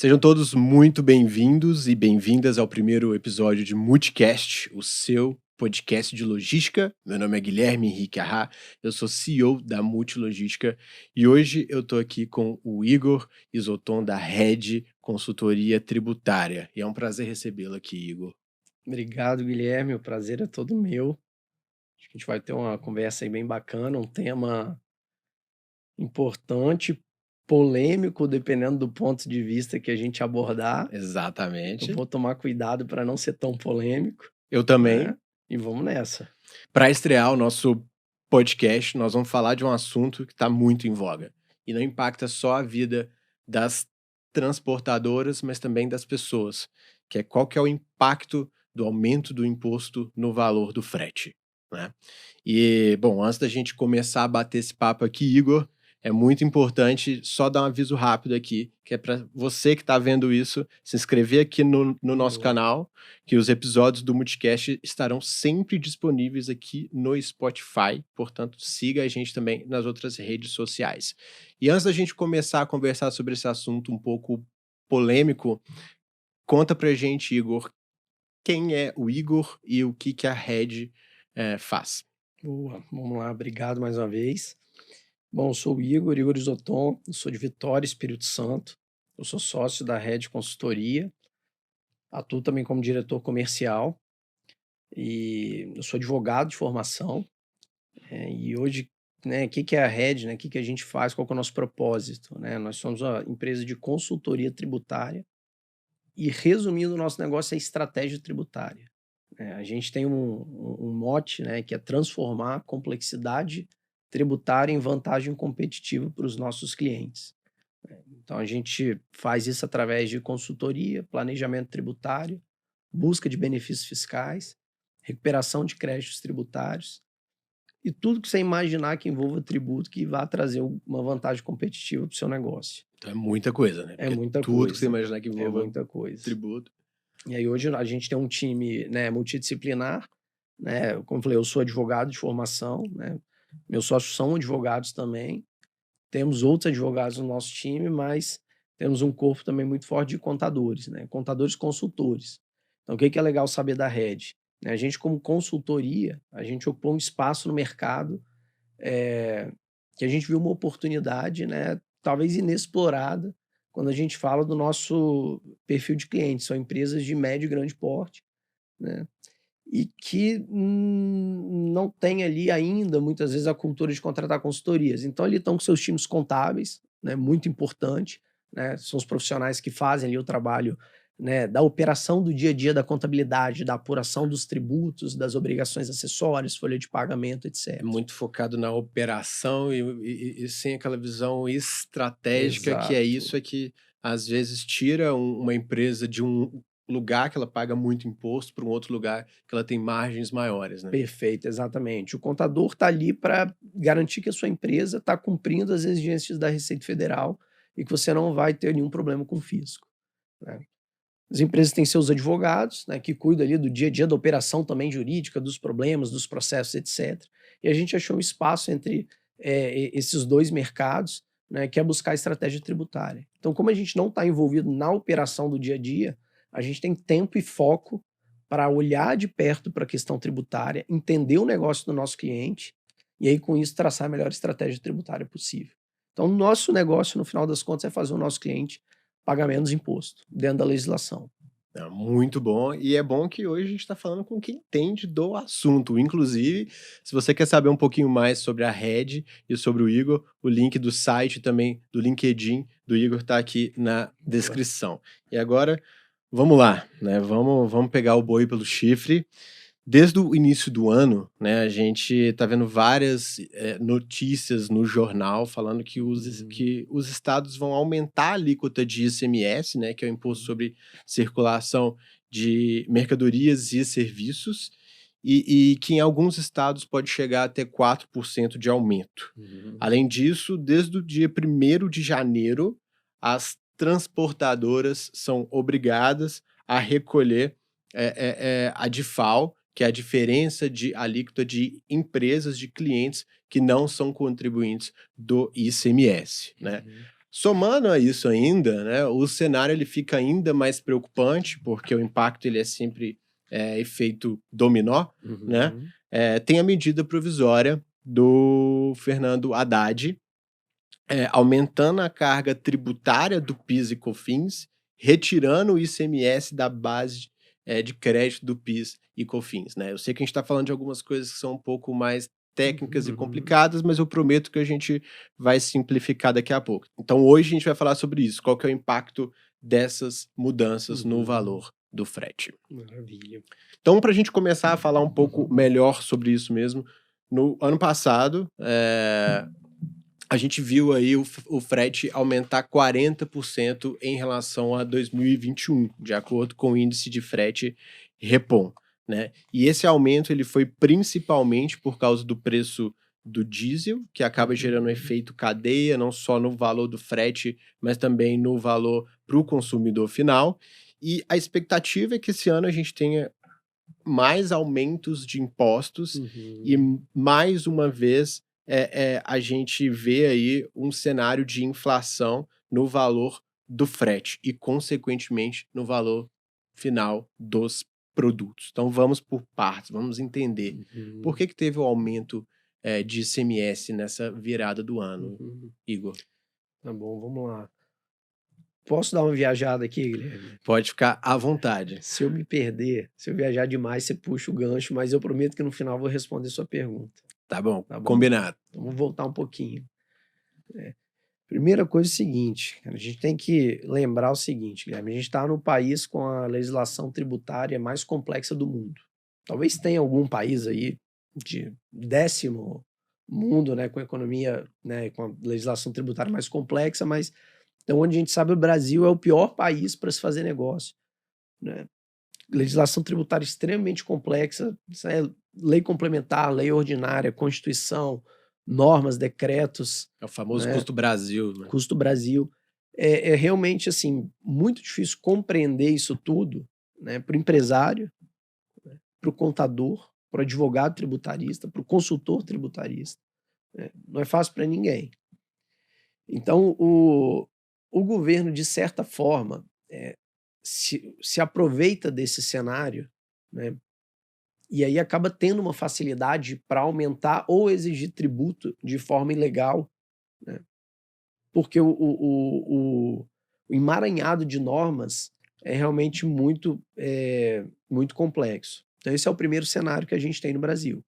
Sejam todos muito bem-vindos e bem-vindas ao primeiro episódio de Multicast, o seu podcast de logística. Meu nome é Guilherme Henrique Arrá, eu sou CEO da Multilogística e hoje eu estou aqui com o Igor Isoton da Red Consultoria Tributária. E é um prazer recebê-lo aqui, Igor. Obrigado, Guilherme, o prazer é todo meu. Acho que a gente vai ter uma conversa aí bem bacana, um tema importante, polêmico, dependendo do ponto de vista que a gente abordar. Eu Exatamente. vou tomar cuidado para não ser tão polêmico, Eu também. né? E vamos nessa. Para estrear o nosso podcast, nós vamos falar de um assunto que está muito em voga e não impacta só a vida das transportadoras, mas também das pessoas, que é qual que é o impacto do aumento do imposto no valor do frete, né? E, bom, antes da gente começar a bater esse papo aqui, Igor, é muito importante só dar um aviso rápido aqui, que é para você que está vendo isso, se inscrever aqui no nosso Boa. canal, que os episódios do Multicast estarão sempre disponíveis aqui no Spotify, portanto, siga a gente também nas outras redes sociais. E antes da gente começar a conversar sobre esse assunto um pouco polêmico, conta pra gente, Igor, quem é o Igor e o que a Red faz. Boa, vamos lá, obrigado mais uma vez. Bom, eu sou o Igor Isoton, eu sou de Vitória, Espírito Santo. Eu sou sócio da Red Consultoria, atuo também como diretor comercial e eu sou advogado de formação. E hoje, né, o que é a Red, né? O que a gente faz, qual que é o nosso propósito, né? Nós somos uma empresa de consultoria tributária e, resumindo, o nosso negócio é estratégia tributária. A gente tem um mote, né, que é transformar a complexidade tributária em vantagem competitiva para os nossos clientes. Então, a gente faz isso através de consultoria, planejamento tributário, busca de benefícios fiscais, recuperação de créditos tributários, e tudo que você imaginar que envolva tributo que vá trazer uma vantagem competitiva para o seu negócio. Então é muita coisa, né? É Porque muita tudo que você coisa. imaginar que É envolva muita coisa. tributo. E aí hoje a gente tem um time, né, multidisciplinar, né? Como eu falei, eu sou advogado de formação, né? Meus sócios são advogados também. Temos outros advogados no nosso time, mas temos um corpo também muito forte de contadores, né? Contadores consultores. Então, o que é legal saber da Red? A gente, como consultoria, a gente ocupou um espaço no mercado que a gente viu uma oportunidade, né, talvez inexplorada, quando a gente fala do nosso perfil de clientes. São empresas de médio e grande porte, né, e que não tem ali ainda, muitas vezes, a cultura de contratar consultorias. Então, ali estão com seus times contábeis, né, muito importante, né, são os profissionais que fazem ali o trabalho, né, da operação do dia a dia da contabilidade, da apuração dos tributos, das obrigações acessórias, folha de pagamento, É etc. muito focado na operação e sem aquela visão estratégica, que é Exato. isso que às vezes tira uma empresa de um lugar que ela paga muito imposto para um outro lugar que ela tem margens maiores, né? Perfeito, exatamente. O contador está ali para garantir que a sua empresa está cumprindo as exigências da Receita Federal e que você não vai ter nenhum problema com o fisco, né. As empresas têm seus advogados, né, que cuidam ali do dia a dia da operação também jurídica, dos problemas, dos processos, etc. E a gente achou um espaço entre esses dois mercados, né, que é buscar estratégia tributária. Então, como a gente não está envolvido na operação do dia a dia, a gente tem tempo e foco para olhar de perto para a questão tributária, entender o negócio do nosso cliente e aí, com isso, traçar a melhor estratégia tributária possível. Então, o nosso negócio, no final das contas, é fazer o nosso cliente pagar menos imposto, dentro da legislação. É muito bom, e é bom que hoje a gente está falando com quem entende do assunto. Inclusive, se você quer saber um pouquinho mais sobre a Red e sobre o Igor, o link do site também, do LinkedIn do Igor está aqui na descrição. E agora, vamos lá, né? Vamos pegar o boi pelo chifre. Desde o início do ano, né, a gente está vendo várias notícias no jornal falando que os estados vão aumentar a alíquota de ICMS, né, que é o Imposto sobre Circulação de Mercadorias e Serviços, e que em alguns estados pode chegar até 4% de aumento. Além disso, desde o dia 1º de janeiro, as transportadoras são obrigadas a recolher a DIFAL, que é a diferença de alíquota de empresas, de clientes que não são contribuintes do ICMS, né? Somando a isso ainda, né, o cenário ele fica ainda mais preocupante, porque o impacto ele é sempre efeito dominó, né? Uhum. Tem a medida provisória do Fernando Haddad, aumentando a carga tributária do PIS e COFINS, retirando o ICMS da base de crédito do PIS e COFINS, né? Eu sei que a gente está falando de algumas coisas que são um pouco mais técnicas e Uhum. complicadas, mas eu prometo que a gente vai simplificar daqui a pouco. Então hoje a gente vai falar sobre isso, qual que é o impacto dessas mudanças no Uhum. valor do frete. Maravilha. Então, para a gente começar a falar um pouco melhor sobre isso mesmo, no ano passado, a gente viu aí o frete aumentar 40% em relação a 2021, de acordo com o índice de frete Repom, né? E esse aumento ele foi principalmente por causa do preço do diesel, que acaba gerando um efeito cadeia, não só no valor do frete, mas também no valor para o consumidor final. E a expectativa é que esse ano a gente tenha mais aumentos de impostos e Uhum. mais uma vez a gente vê aí um cenário de inflação no valor do frete e, consequentemente, no valor final dos produtos. Então vamos por partes, vamos entender por Uhum. que teve o aumento de ICMS nessa virada do ano, Uhum. Igor. Tá bom, vamos lá. Posso dar uma viajada aqui, Guilherme? Pode ficar à vontade. Se eu me perder, se eu viajar demais, você puxa o gancho, mas eu prometo que no final eu vou responder sua pergunta, Tá bom? tá bom? Combinado. Então vamos voltar um pouquinho. Primeira coisa é o seguinte, cara, a gente tem que lembrar o seguinte, Guilherme, a gente está no país com a legislação tributária mais complexa do mundo. Talvez tenha algum país aí de 10º mundo, né, com a economia, né, com a legislação tributária mais complexa, mas então onde a gente sabe o Brasil é o pior país para se fazer negócio, né? Legislação tributária extremamente complexa, isso é lei complementar, lei ordinária, constituição, normas, decretos, É o famoso né? custo Brasil, né? Custo Brasil. É realmente assim muito difícil compreender isso tudo, né, para o empresário, para o contador, para o advogado tributarista, para o consultor tributarista. Né? Não é fácil para ninguém. Então, o governo, de certa forma, se aproveita desse cenário, né, e aí acaba tendo uma facilidade para aumentar ou exigir tributo de forma ilegal, né, porque o emaranhado de normas é realmente muito complexo. Então, esse é o primeiro cenário que a gente tem no Brasil.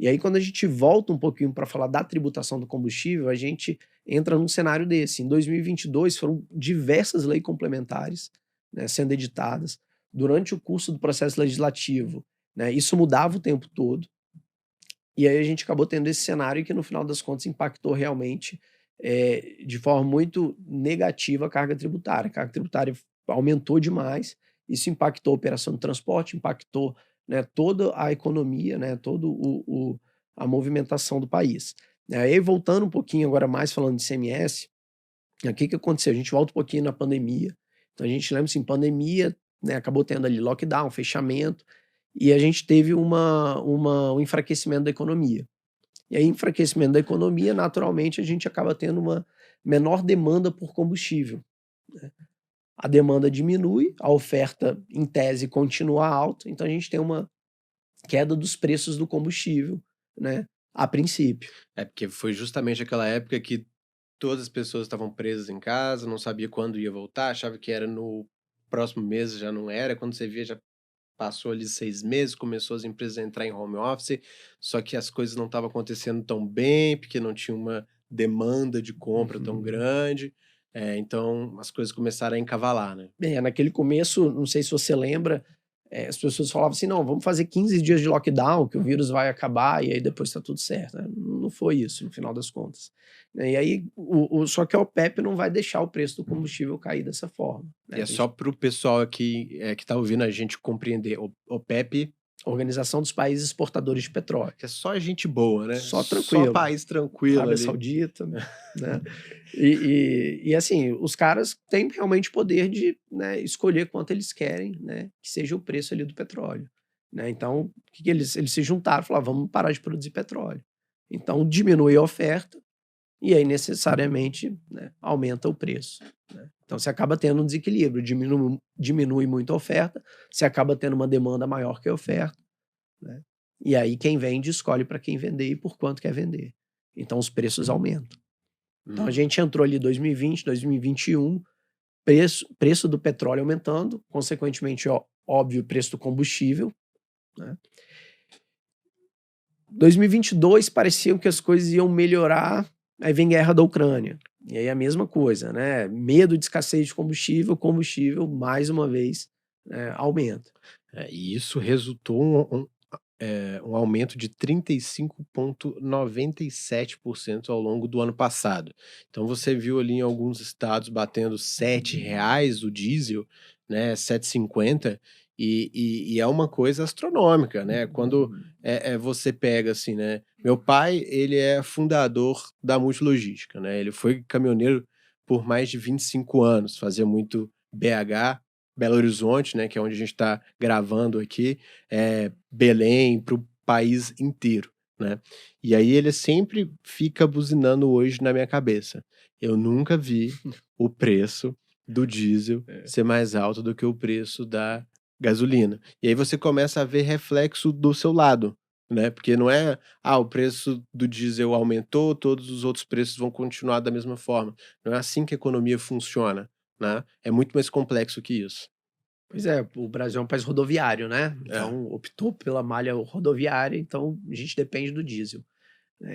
E aí, quando a gente volta um pouquinho para falar da tributação do combustível, a gente entra num cenário desse. Em 2022, foram diversas leis complementares, né, sendo editadas. Durante o curso do processo legislativo, né, isso mudava o tempo todo. E aí a gente acabou tendo esse cenário que, no final das contas, impactou realmente de forma muito negativa a carga tributária. A carga tributária aumentou demais, isso impactou a operação de transporte, impactou, né, toda a economia, né, todo a movimentação do país. Aí, voltando um pouquinho agora mais falando de ICMS, o que aconteceu? A gente volta um pouquinho na pandemia. Então a gente lembra assim, pandemia, né, acabou tendo ali lockdown, fechamento, e a gente teve um enfraquecimento da economia. E aí, enfraquecimento da economia, naturalmente, a gente acaba tendo uma menor demanda por combustível, né? A demanda diminui, a oferta, em tese, continua alta, então a gente tem uma queda dos preços do combustível, né, a princípio. É porque foi justamente aquela época que todas as pessoas estavam presas em casa, não sabia quando ia voltar, achava que era no próximo mês, já não era. Quando você via, já passou ali 6 meses, começou as empresas a entrar em home office, só que as coisas não estavam acontecendo tão bem, porque não tinha uma demanda de compra tão Uhum. grande, então as coisas começaram a encavalar, né. Naquele começo, não sei se você lembra, as pessoas falavam assim: "Não, vamos fazer 15 dias de lockdown, que o vírus vai acabar e aí depois está tudo certo", né. Não foi isso, no final das contas. Né, e aí só que a OPEP não vai deixar o preço do combustível cair dessa forma, E né. é A só gente para o pessoal aqui, que está ouvindo a gente compreender, o OPEP, Organização dos Países Exportadores de Petróleo. que é só gente boa, né, Só só tranquilo. país tranquilo Arábia ali. Saudita, né. E assim, os caras têm realmente poder de, né, escolher quanto eles querem, né, que seja o preço ali do petróleo, né. Então, o que que eles se juntaram, falaram: "Vamos parar de produzir petróleo". Então diminui a oferta, e aí necessariamente, né, aumenta o preço, né? Então você acaba tendo um desequilíbrio, diminui muito a oferta, você acaba tendo uma demanda maior que a oferta, né? E aí quem vende escolhe para quem vender e por quanto quer vender. Então os preços aumentam. Então a Hum. gente entrou ali 2020, 2021, preço do petróleo aumentando, consequentemente, óbvio, o preço do combustível, né? 2022 parecia que as coisas iam melhorar, aí vem guerra da Ucrânia. E aí a mesma coisa, né? Medo de escassez de combustível mais uma vez, aumenta. E isso resultou um aumento de 35,97% ao longo do ano passado. Então você viu ali em alguns estados batendo R$ 7 o diesel, né, 7,50, e é uma coisa astronômica, né? Quando você pega assim, né? Meu pai, ele é fundador da Multilogística, né? Ele foi caminhoneiro por mais de 25 anos, fazia muito BH, Belo Horizonte, né, que é onde a gente está gravando aqui, Belém, para o país inteiro, né? E aí ele sempre fica buzinando hoje na minha cabeça. Eu nunca vi o preço do diesel ser mais alto do que o preço da gasolina. E aí você começa a ver reflexo do seu lado, né? Porque não é, o preço do diesel aumentou, todos os outros preços vão continuar da mesma forma. Não é assim que a economia funciona, né? É muito mais complexo que isso. Pois é, o Brasil é um país rodoviário, né? É. Então optou pela malha rodoviária, então a gente depende do diesel.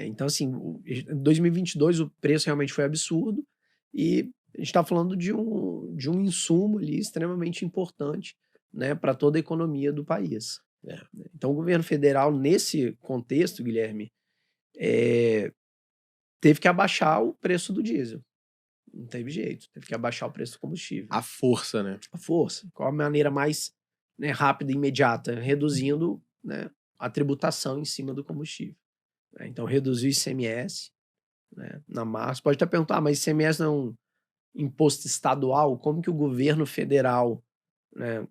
Então, assim, em 2022 o preço realmente foi absurdo e a gente está falando de um insumo ali extremamente importante, né, para toda a economia do país. É. Então, o governo federal, nesse contexto, Guilherme, teve que abaixar o preço do diesel. Não teve jeito, teve que abaixar o preço do combustível. A força, né? A força. Qual a maneira mais, né, rápida e imediata? Reduzindo, né, a tributação em cima do combustível. Então, reduzir o ICMS, né, na massa. Pode até perguntar, mas ICMS não é um imposto estadual? Como que o governo federal, né,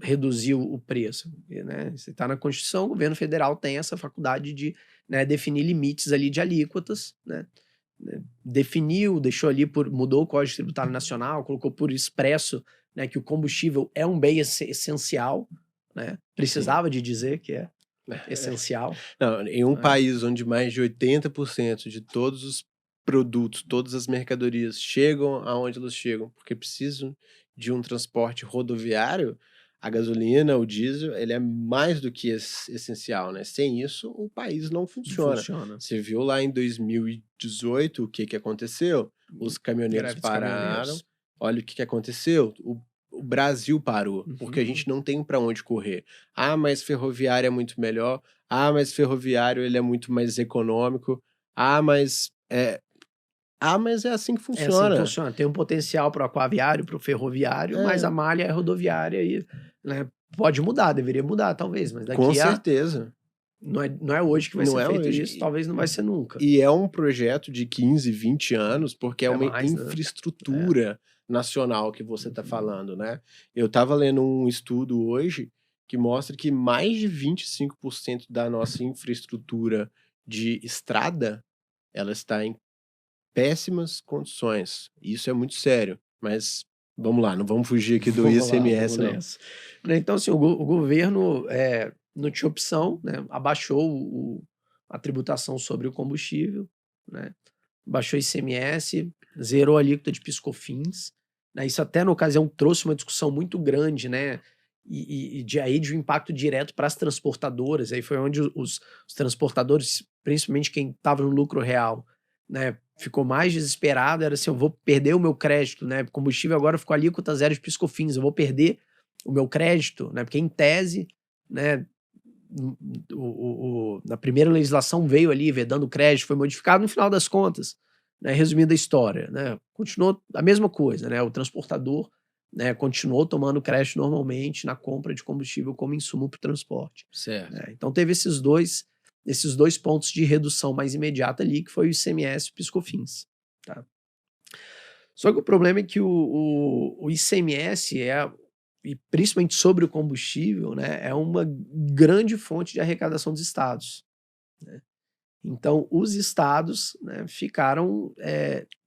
reduziu o preço? Porque, né, você está na Constituição, o governo federal tem essa faculdade de, né, definir limites ali de alíquotas, né? Definiu, deixou ali mudou o Código Tributário Nacional, colocou por expresso, né, que o combustível é um bem essencial, né? Precisava de dizer que é essencial. Não, em um né? país onde mais de 80% de todos os produtos, todas as mercadorias chegam aonde elas chegam, porque precisam de um transporte rodoviário, a gasolina, o diesel, ele é mais do que essencial, né? Sem isso, o país não Não funciona. funciona. Você viu lá em 2018 o que aconteceu? Os caminhoneiros Greve dos pararam. caminhoneiros. Olha o que aconteceu. O Brasil parou, porque a Uhum. gente não tem para onde correr. Mas ferroviária é muito melhor. Mas ferroviário ele é muito mais econômico. Mas mas é assim que É assim que funciona. funciona. Tem um potencial para o aquaviário, para o ferroviário, mas É, a malha é rodoviária e, né, pode mudar, deveria mudar, talvez, mas com daqui a. certeza. Não é hoje que vai Não ser é feito hoje. isso, talvez não vai ser nunca. E é um projeto de 15, 20 anos, porque é É uma mais, né? infraestrutura nacional que você está Uhum. falando, né? Eu estava lendo um estudo hoje que mostra que mais de 25% da nossa infraestrutura de estrada, ela está em péssimas condições. Isso é muito sério, mas vamos lá, não vamos fugir aqui do Vamos lá, vamos ICMS não. nessa. Né, então, assim, o governo não tinha opção, né? Abaixou a tributação sobre o combustível, né? Baixou o ICMS, zerou a alíquota de PIS/COFINS, né? Isso até na ocasião trouxe uma discussão muito grande, né? E de um impacto direto para as transportadoras. Aí foi onde os transportadores, principalmente quem estava no lucro real, né, ficou mais desesperado. Era assim: eu vou perder o meu crédito, né? Combustível agora ficou alíquota zero de PIS/COFINS, eu vou perder o meu crédito, né? Porque em tese, né, na primeira legislação veio ali vedando crédito, foi modificado no final das contas, né, resumindo a história, né, continuou a mesma coisa, né, o transportador, né, continuou tomando crédito normalmente na compra de combustível como insumo para o transporte. Certo. Né. Então teve esses dois pontos de redução mais imediata ali, que foi o ICMS e o PIS/COFINS. Tá? Só que o problema é que o ICMS e principalmente sobre o combustível, né, é uma grande fonte de arrecadação dos estados. Né? Então, os estados, né, ficaram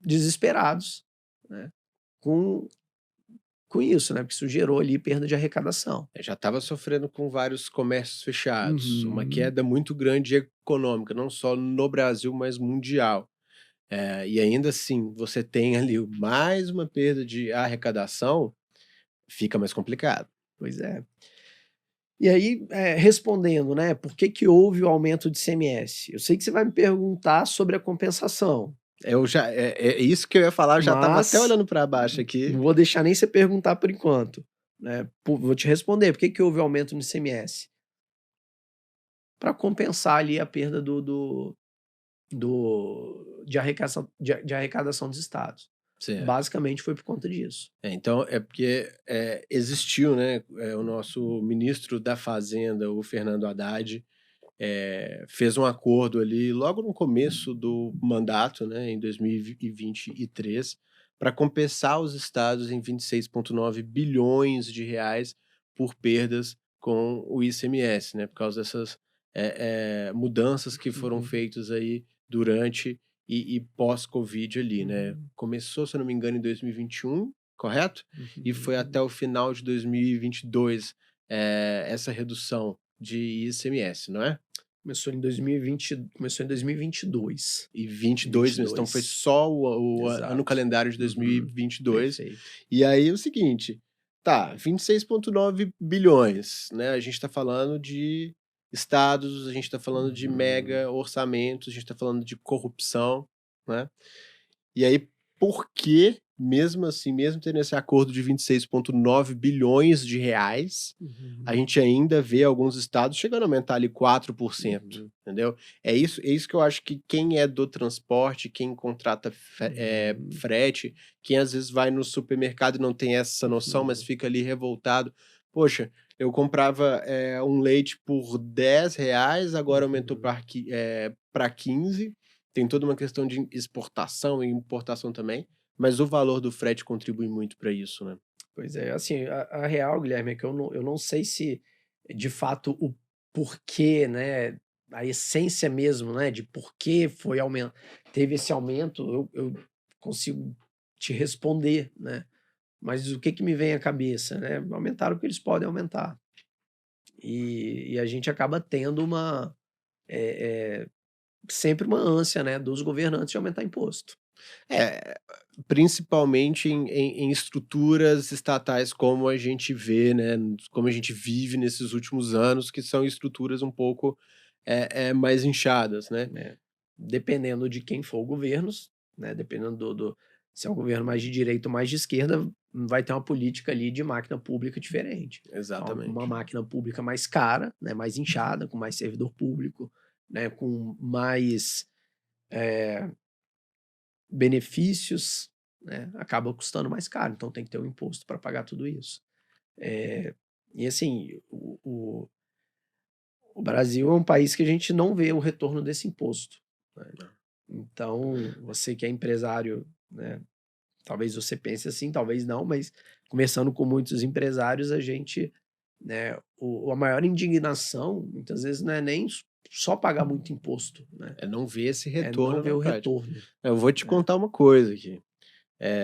desesperados, né, com, com isso, né, porque isso gerou ali perda de arrecadação. Já estava sofrendo com vários comércios fechados, uma Uhum. queda muito grande econômica, não só no Brasil, mas mundial. E ainda assim, você tem ali mais uma perda de arrecadação, fica mais complicado. Pois é. E aí, respondendo, né, por que que houve o aumento de ICMS? Eu sei que você vai me perguntar sobre a compensação, É isso que eu ia falar, eu já estava até mas olhando para baixo aqui. não vou deixar nem você perguntar por enquanto, né? Vou te responder, por que que houve aumento no ICMS? Para compensar ali a perda de arrecadação dos estados. Certo. Basicamente foi por conta disso. Então é porque, existiu, né, o nosso ministro da Fazenda, o Fernando Haddad, fez um acordo ali logo no começo do mandato, né, em 2023, para compensar os estados em 26,9 bilhões de reais por perdas com o ICMS, né, por causa dessas mudanças que foram Uhum, feitas aí durante e pós-Covid ali, né. uhum, Começou, se eu não me engano, em 2021, correto? E foi até uhum. o final de 2022, essa redução de ICMS, não é? Começou em 2022. E 22 mesmo, então foi 22. só o ano Exato. calendário de Uhum. 2022. Perfeito. E aí o seguinte, tá, 26,9 bilhões, né, a gente tá falando de estados, a gente tá falando de Uhum. mega orçamentos, a gente tá falando de corrupção, né. E aí, por que, mesmo assim, mesmo tendo esse acordo de 26,9 bilhões de reais, a Uhum. gente ainda vê alguns estados chegando a aumentar ali 4%, Uhum. entendeu? É isso que eu acho que quem é do transporte, quem contrata Uhum. frete, quem às vezes vai no supermercado e não tem essa noção, mas Uhum. fica ali revoltado. Poxa, eu comprava um leite por R$ 10, agora aumentou Uhum. para 15. Tem toda uma questão de exportação e importação também, mas o valor do frete contribui muito para isso, né. Pois é, assim, a real, Guilherme, é que eu não sei se, de fato, o porquê, né, a essência mesmo, né, de por que teve esse aumento, eu consigo te responder, né, mas o que que me vem à cabeça, né, aumentaram o que eles podem aumentar. E a gente acaba tendo sempre uma ânsia, né, dos governantes de aumentar imposto. É, principalmente em estruturas estatais como a gente vê, né, como a gente vive nesses últimos anos, que são estruturas um pouco, mais inchadas, né. Né, dependendo de quem for o governo, né, dependendo se é um governo mais de direita ou mais de esquerda, vai ter uma política ali de máquina pública diferente. Então, uma Exatamente. máquina pública mais cara, né, mais inchada, com mais servidor público, né, com mais benefícios, né, acaba custando mais caro. Então tem que ter um imposto para pagar tudo isso. E assim, o Brasil é um país que a gente não vê o retorno desse imposto, né. Então, você que é empresário, né, talvez você pense assim, talvez não, mas conversando com muitos empresários, a gente, né, a maior indignação, muitas vezes, não é nem só pagar muito imposto, né, É não ver esse é não retorno ver na o prática. retorno, Eu vou te né. contar uma coisa aqui,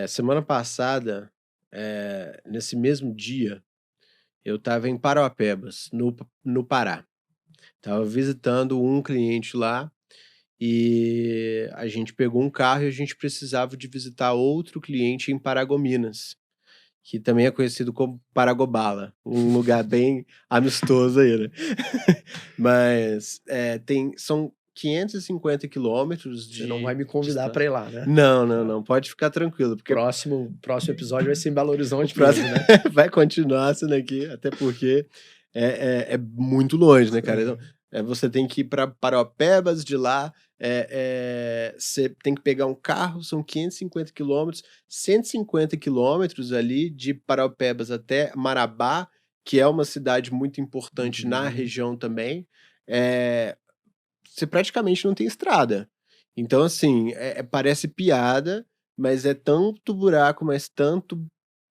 semana passada, nesse mesmo dia, eu estava em Parauapebas, no Pará. Estava visitando um cliente lá, e a gente pegou um carro e a gente precisava de visitar outro cliente em Paragominas, que também é conhecido como Paragobala, um lugar bem amistoso aí, né. Mas, são 550 quilômetros Você não de vai me convidar para distância. ir lá, né. Não, não, Não. não, pode ficar tranquilo, porque Próximo episódio vai ser em Belo o Horizonte próximo mesmo, né. vai continuar sendo aqui, até porque é muito longe, né, cara. Então, Aham. você tem que ir para Parauapebas, de lá, você tem que pegar um carro, são 550 quilômetros, 150 quilômetros ali de Parauapebas até Marabá, que é uma cidade muito importante na Uhum. região também, você praticamente não tem estrada. Então, assim, parece piada, mas é tanto buraco, mas tanto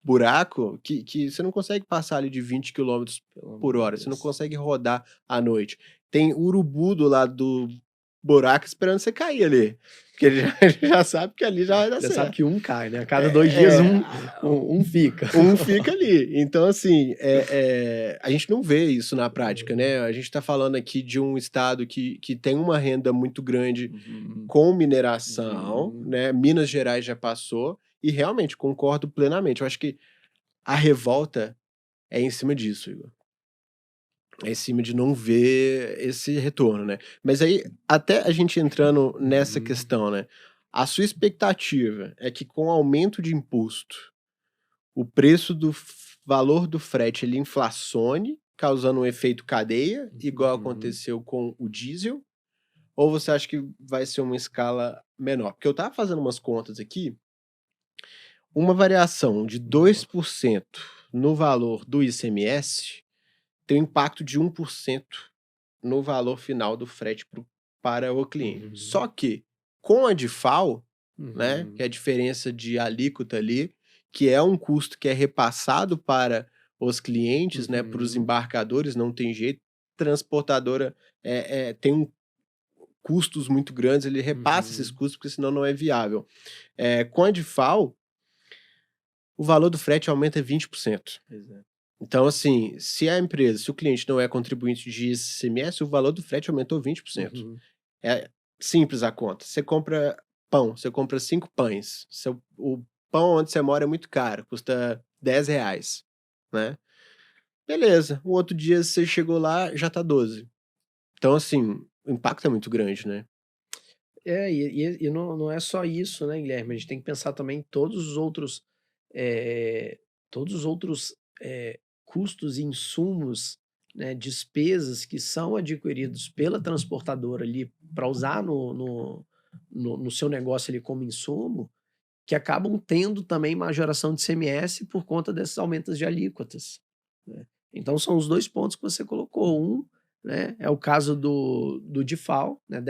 buraco, que você não consegue passar ali de 20 quilômetros Pelo por amor de hora, você não Deus. consegue rodar à noite. Tem urubu do lado buraco esperando você cair ali. Porque ele já sabe que ali já vai dar Já certo. sabe que um cai, né? A cada 2 dias um fica. Um fica ali. Então, assim, a gente não vê isso na prática, né? A gente está falando aqui de um estado que tem uma renda muito grande com mineração, né? Minas Gerais já passou, e realmente concordo plenamente. Eu acho que a revolta é em cima disso, Igor. É em cima de não ver esse retorno, né? Mas aí, até a gente entrando nessa questão, né? A sua expectativa é que com o aumento de imposto, o preço do valor do frete ele inflacione, causando um efeito cadeia, igual aconteceu com o diesel? Ou você acha que vai ser uma escala menor? Porque eu tava fazendo umas contas aqui, uma variação de 2% no valor do ICMS tem um impacto de 1% no valor final do frete para o cliente. Só que com a DIFAL, né, que é a diferença de alíquota ali, que é um custo que é repassado para os clientes, né, para os embarcadores, não tem jeito, transportadora tem custos muito grandes, ele repassa esses custos, porque senão não é viável. Com a DIFAL, o valor do frete aumenta 20%. Então, assim, se o cliente não é contribuinte de ICMS, o valor do frete aumentou 20%. É simples a conta. Você compra pão, você compra 5 pães. O pão onde você mora é muito caro, custa R$10, né? Beleza, o outro dia você chegou lá, já tá 12. Então, assim, o impacto é muito grande, né? E não é só isso, né, Guilherme? A gente tem que pensar também em todos os outros, custos e insumos, né, despesas que são adquiridos pela transportadora ali para usar no seu negócio ali como insumo, que acabam tendo também majoração de ICMS por conta desses aumentos de alíquotas, né? Então são os 2 pontos que você colocou. Um, né, é o caso do DIFAL, né,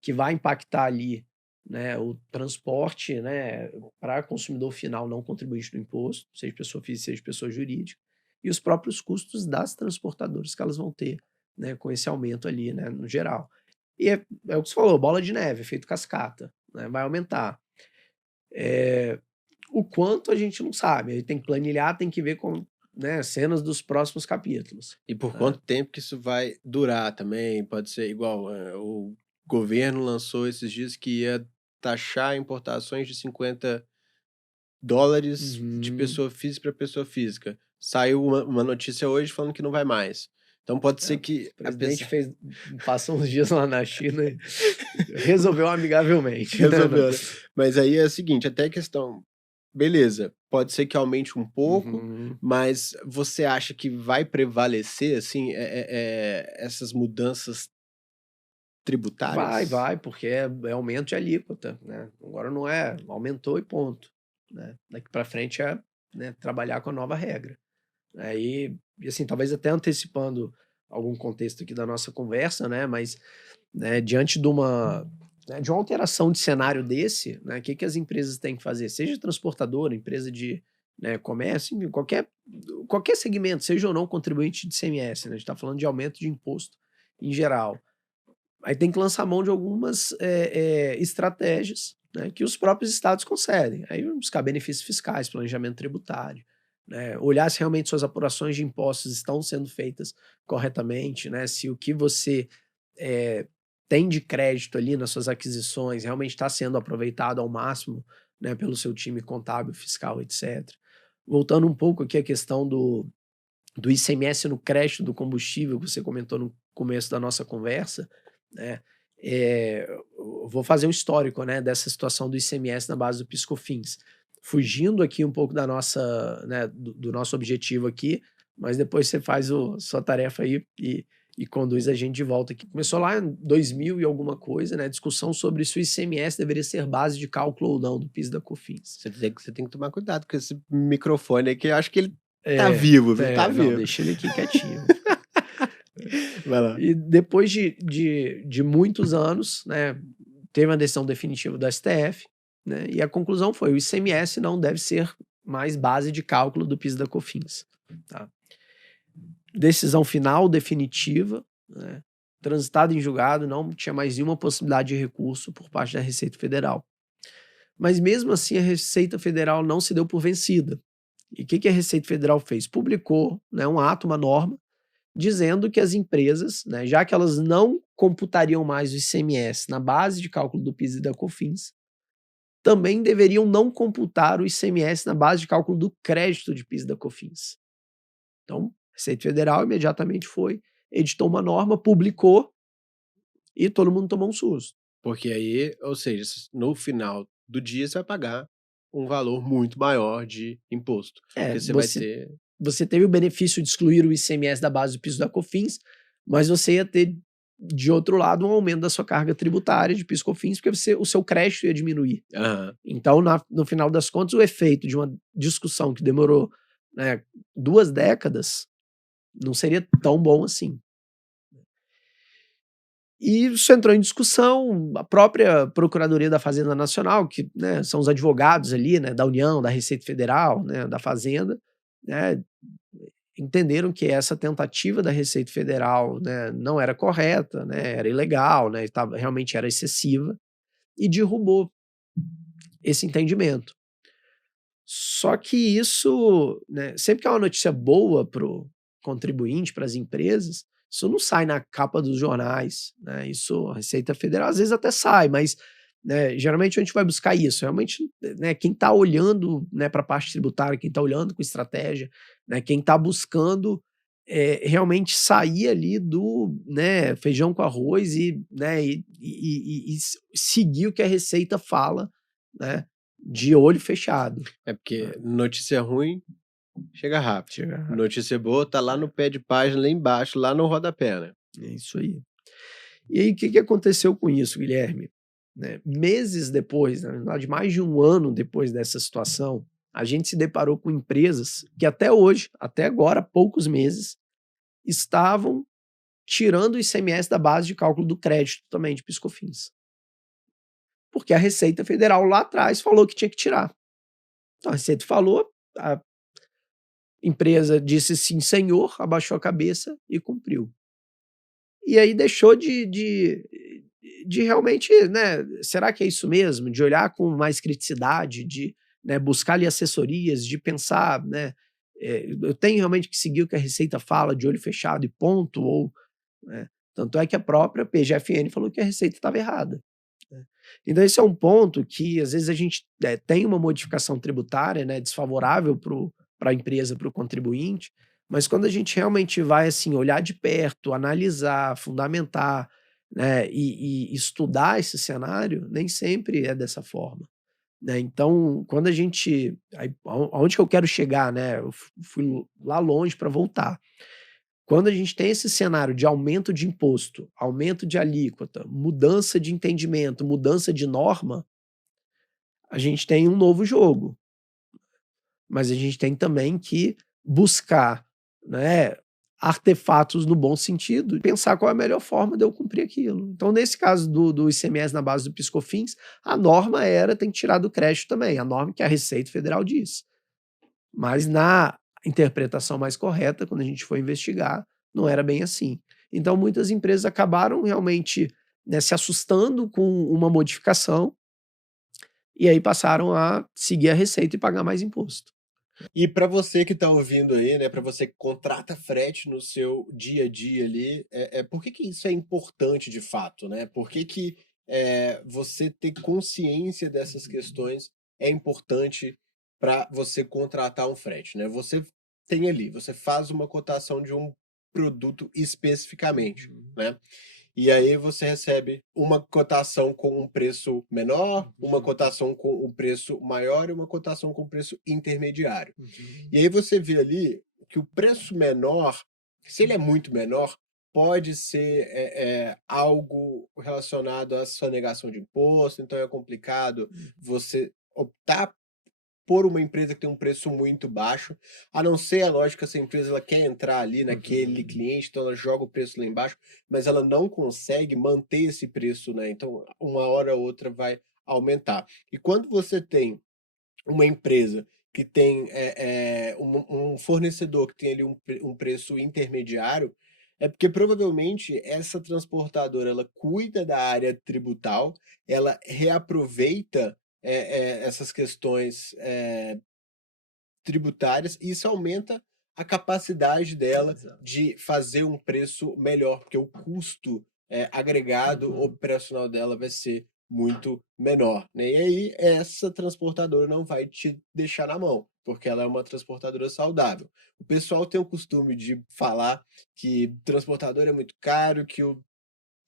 que vai impactar ali, né, o transporte, né, para consumidor final não contribuinte do imposto, seja pessoa física, seja pessoa jurídica, e os próprios custos das transportadoras que elas vão ter, né, com esse aumento ali, né, no geral. E é o que você falou, bola de neve, efeito cascata, né, vai aumentar. O quanto a gente não sabe, aí tem que planilhar, tem que ver com, né, cenas dos próximos capítulos. E por quanto tempo que isso vai durar também? Pode ser igual, o governo lançou esses dias que ia taxar importações de $50 de pessoa física para pessoa física. Saiu uma notícia hoje falando que não vai mais. Então pode ser que O presidente passou uns dias lá na China e resolveu amigavelmente. resolveu, né? Mas aí é o seguinte, até a questão, beleza, pode ser que aumente um pouco, mas você acha que vai prevalecer, assim, essas mudanças tributárias? Vai, porque é aumento de alíquota, né? Agora não é, aumentou e ponto, né? Daqui para frente é, né, trabalhar com a nova regra. Aí, e assim, talvez até antecipando algum contexto aqui da nossa conversa, né? Mas, né, diante de uma alteração de cenário desse, né, o que que as empresas têm que fazer? Seja transportadora, empresa de, né, comércio, enfim, qualquer segmento, seja ou não contribuinte de ICMS, né? A gente está falando de aumento de imposto em geral. Aí tem que lançar mão de algumas estratégias, né, que os próprios estados concedem. Aí buscar benefícios fiscais, planejamento tributário, né, olhar se realmente suas apurações de impostos estão sendo feitas corretamente, né, se o que você tem de crédito ali nas suas aquisições realmente está sendo aproveitado ao máximo, né, pelo seu time contábil, fiscal, etc. Voltando um pouco aqui à questão do ICMS no crédito do combustível, que você comentou no começo da nossa conversa, né? Eu vou fazer um histórico, né, dessa situação do ICMS na base do PiscoFins, fugindo aqui um pouco da nossa, né, do nosso objetivo aqui, mas depois você faz sua tarefa aí e conduz a gente de volta aqui. Começou lá em 2000 e alguma coisa, né, discussão sobre se o ICMS deveria ser base de cálculo ou não do PIS da COFINS. Você tem que tomar cuidado com esse microfone aqui, eu acho que ele tá vivo, viu? Tá vivo. Não, deixa ele aqui quietinho. Vai lá. E depois de muitos anos, né, teve uma decisão definitiva do STF, né, e a conclusão foi: o ICMS não deve ser mais base de cálculo do PIS da COFINS. Tá? Decisão final, definitiva, né, transitado em julgado, não tinha mais nenhuma possibilidade de recurso por parte da Receita Federal. Mas mesmo assim a Receita Federal não se deu por vencida. E o que a Receita Federal fez? Publicou, né, um ato, uma norma, dizendo que as empresas, né, já que elas não computariam mais o ICMS na base de cálculo do PIS e da COFINS, também deveriam não computar o ICMS na base de cálculo do crédito de PIS e da COFINS. Então, a Receita Federal imediatamente editou uma norma, publicou e todo mundo tomou um susto. Porque aí, ou seja, no final do dia você vai pagar um valor muito maior de imposto. Porque você vai ter... Você teve o benefício de excluir o ICMS da base do PIS e da COFINS, mas você ia ter, de outro lado, um aumento da sua carga tributária de PIS e COFINS, porque o seu crédito ia diminuir. Então, no final das contas, o efeito de uma discussão que demorou, né, 2 décadas não seria tão bom assim. E isso entrou em discussão, a própria Procuradoria da Fazenda Nacional, que, né, são os advogados ali, né, da União, da Receita Federal, né, da Fazenda, né, entenderam que essa tentativa da Receita Federal, né, não era correta, né, era ilegal, né, realmente era excessiva, e derrubou esse entendimento. Só que isso, né, sempre que é uma notícia boa para o contribuinte, para as empresas, isso não sai na capa dos jornais, né? Isso, a Receita Federal às vezes até sai, mas, né, geralmente a gente vai buscar isso. Realmente, né, quem está olhando, né, para a parte tributária, quem está olhando com estratégia, né, quem está buscando realmente sair ali do, né, feijão com arroz e, né, e seguir o que a Receita fala, né, de olho fechado. É porque notícia ruim chega rápido. Chega rápido. Notícia boa tá lá no pé de página, lá embaixo, lá no rodapé, né? É isso aí. E aí, o que aconteceu com isso, Guilherme? Né, meses depois, na verdade, mais de 1 ano depois dessa situação, a gente se deparou com empresas que até hoje, até agora, há poucos meses, estavam tirando o ICMS da base de cálculo do crédito também de PIS/COFINS. Porque a Receita Federal lá atrás falou que tinha que tirar. Então a Receita falou, a empresa disse sim, senhor, abaixou a cabeça e cumpriu. E aí deixou de realmente, né, será que é isso mesmo? De olhar com mais criticidade, de, né, buscar ali assessorias, de pensar, né, eu tenho realmente que seguir o que a Receita fala de olho fechado e ponto, ou, né, tanto é que a própria PGFN falou que a Receita estava errada. Né. Então esse é um ponto que às vezes a gente tem uma modificação tributária, né, desfavorável para a empresa, para o contribuinte, mas quando a gente realmente vai assim olhar de perto, analisar, fundamentar, né, e estudar esse cenário, nem sempre é dessa forma, né? Então, quando a gente, aonde que eu quero chegar, né? Eu fui lá longe para voltar. Quando a gente tem esse cenário de aumento de imposto, aumento de alíquota, mudança de entendimento, mudança de norma, a gente tem um novo jogo. Mas a gente tem também que buscar, né, artefatos no bom sentido e pensar qual é a melhor forma de eu cumprir aquilo. Então, nesse caso do ICMS na base do PIS/COFINS, a norma era tem que tirar do crédito também, a norma que a Receita Federal diz. Mas na interpretação mais correta, quando a gente foi investigar, não era bem assim. Então, muitas empresas acabaram realmente, né, se assustando com uma modificação e aí passaram a seguir a Receita e pagar mais imposto. E para você que está ouvindo aí, né, para você que contrata frete no seu dia a dia ali, por que isso é importante de fato, né? Por que você ter consciência dessas questões é importante para você contratar um frete, né? Você tem ali, você faz uma cotação de um produto especificamente, né? E aí você recebe uma cotação com um preço menor, uma cotação com um preço maior e uma cotação com preço intermediário. E aí você vê ali que o preço menor, se ele é muito menor, pode ser algo relacionado à sonegação de imposto, então é complicado você optar por uma empresa que tem um preço muito baixo, a não ser a lógica, essa empresa ela quer entrar ali naquele cliente, então ela joga o preço lá embaixo, mas ela não consegue manter esse preço, né? Então, uma hora ou outra vai aumentar. E quando você tem uma empresa que tem um fornecedor que tem ali um preço intermediário, É porque provavelmente essa transportadora ela cuida da área tributal, ela reaproveita essas questões tributárias e isso aumenta a capacidade dela Exato. de fazer um preço melhor, porque o custo agregado Uhum. operacional dela vai ser muito menor, né? E aí essa transportadora não vai te deixar na mão, porque ela é uma transportadora saudável. O pessoal tem o costume de falar que transportador é muito caro, que o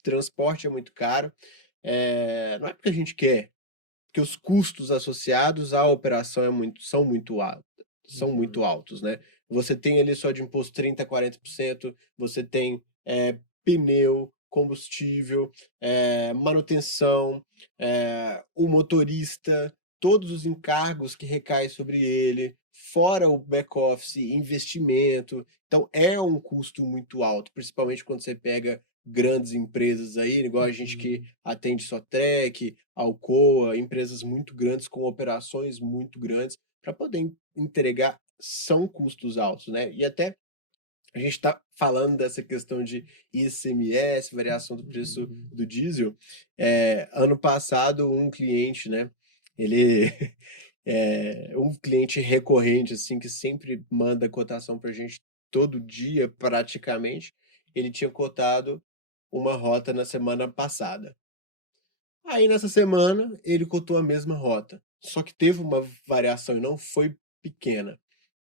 transporte é muito caro. Não é porque a gente quer, porque os custos associados à operação são muito Uhum. altos, né? Você tem ali só de imposto 30, 40%, você tem pneu, combustível, manutenção, o motorista, todos os encargos que recaem sobre ele, fora o back-office, investimento. Então é um custo muito alto, principalmente quando você pega grandes empresas aí, igual a gente que Uhum. atende Sotrec, Alcoa, empresas muito grandes com operações muito grandes, para poder entregar são custos altos, né? E até a gente está falando dessa questão de ICMS, variação do preço Uhum. do diesel. Ano passado, um cliente, né? Ele é um cliente recorrente, assim, que sempre manda cotação para a gente todo dia, praticamente. Ele tinha cotado uma rota na semana passada. Aí nessa semana ele cotou a mesma rota, só que teve uma variação e não foi pequena.